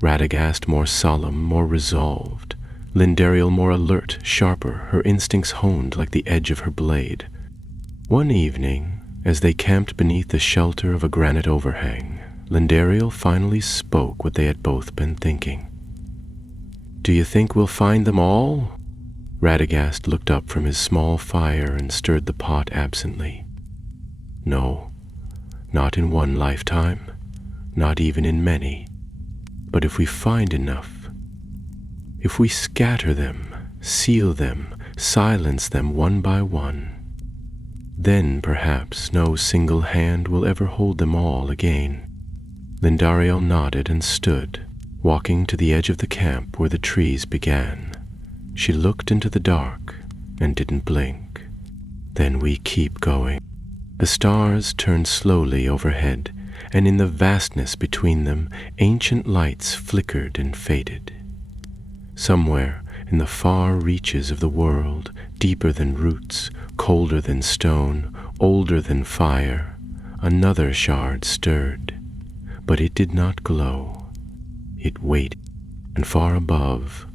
Radagast more solemn, more resolved. Lindariel more alert, sharper, her instincts honed like the edge of her blade. One evening, as they camped beneath the shelter of a granite overhang, Lindariel finally spoke what they had both been thinking. "Do you think we'll find them all?" Radagast looked up from his small fire and stirred the pot absently. "No, not in one lifetime, not even in many. But if we find enough, if we scatter them, seal them, silence them one by one, then perhaps no single hand will ever hold them all again." Lindariel nodded and stood, walking to the edge of the camp where the trees began. She looked into the dark and didn't blink. Then we keep going. The stars turned slowly overhead, and in the vastness between them, ancient lights flickered and faded. Somewhere in the far reaches of the world, deeper than roots, colder than stone, older than fire, another shard stirred, but it did not glow. It waited, and far above,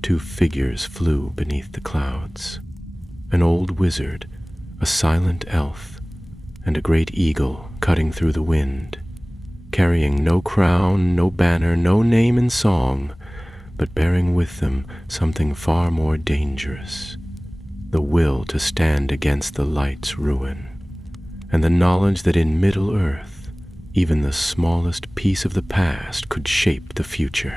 two figures flew beneath the clouds. An old wizard, a silent elf, and a great eagle cutting through the wind, carrying no crown, no banner, no name in song, but bearing with them something far more dangerous, the will to stand against the light's ruin, and the knowledge that in Middle-earth, even the smallest piece of the past could shape the future.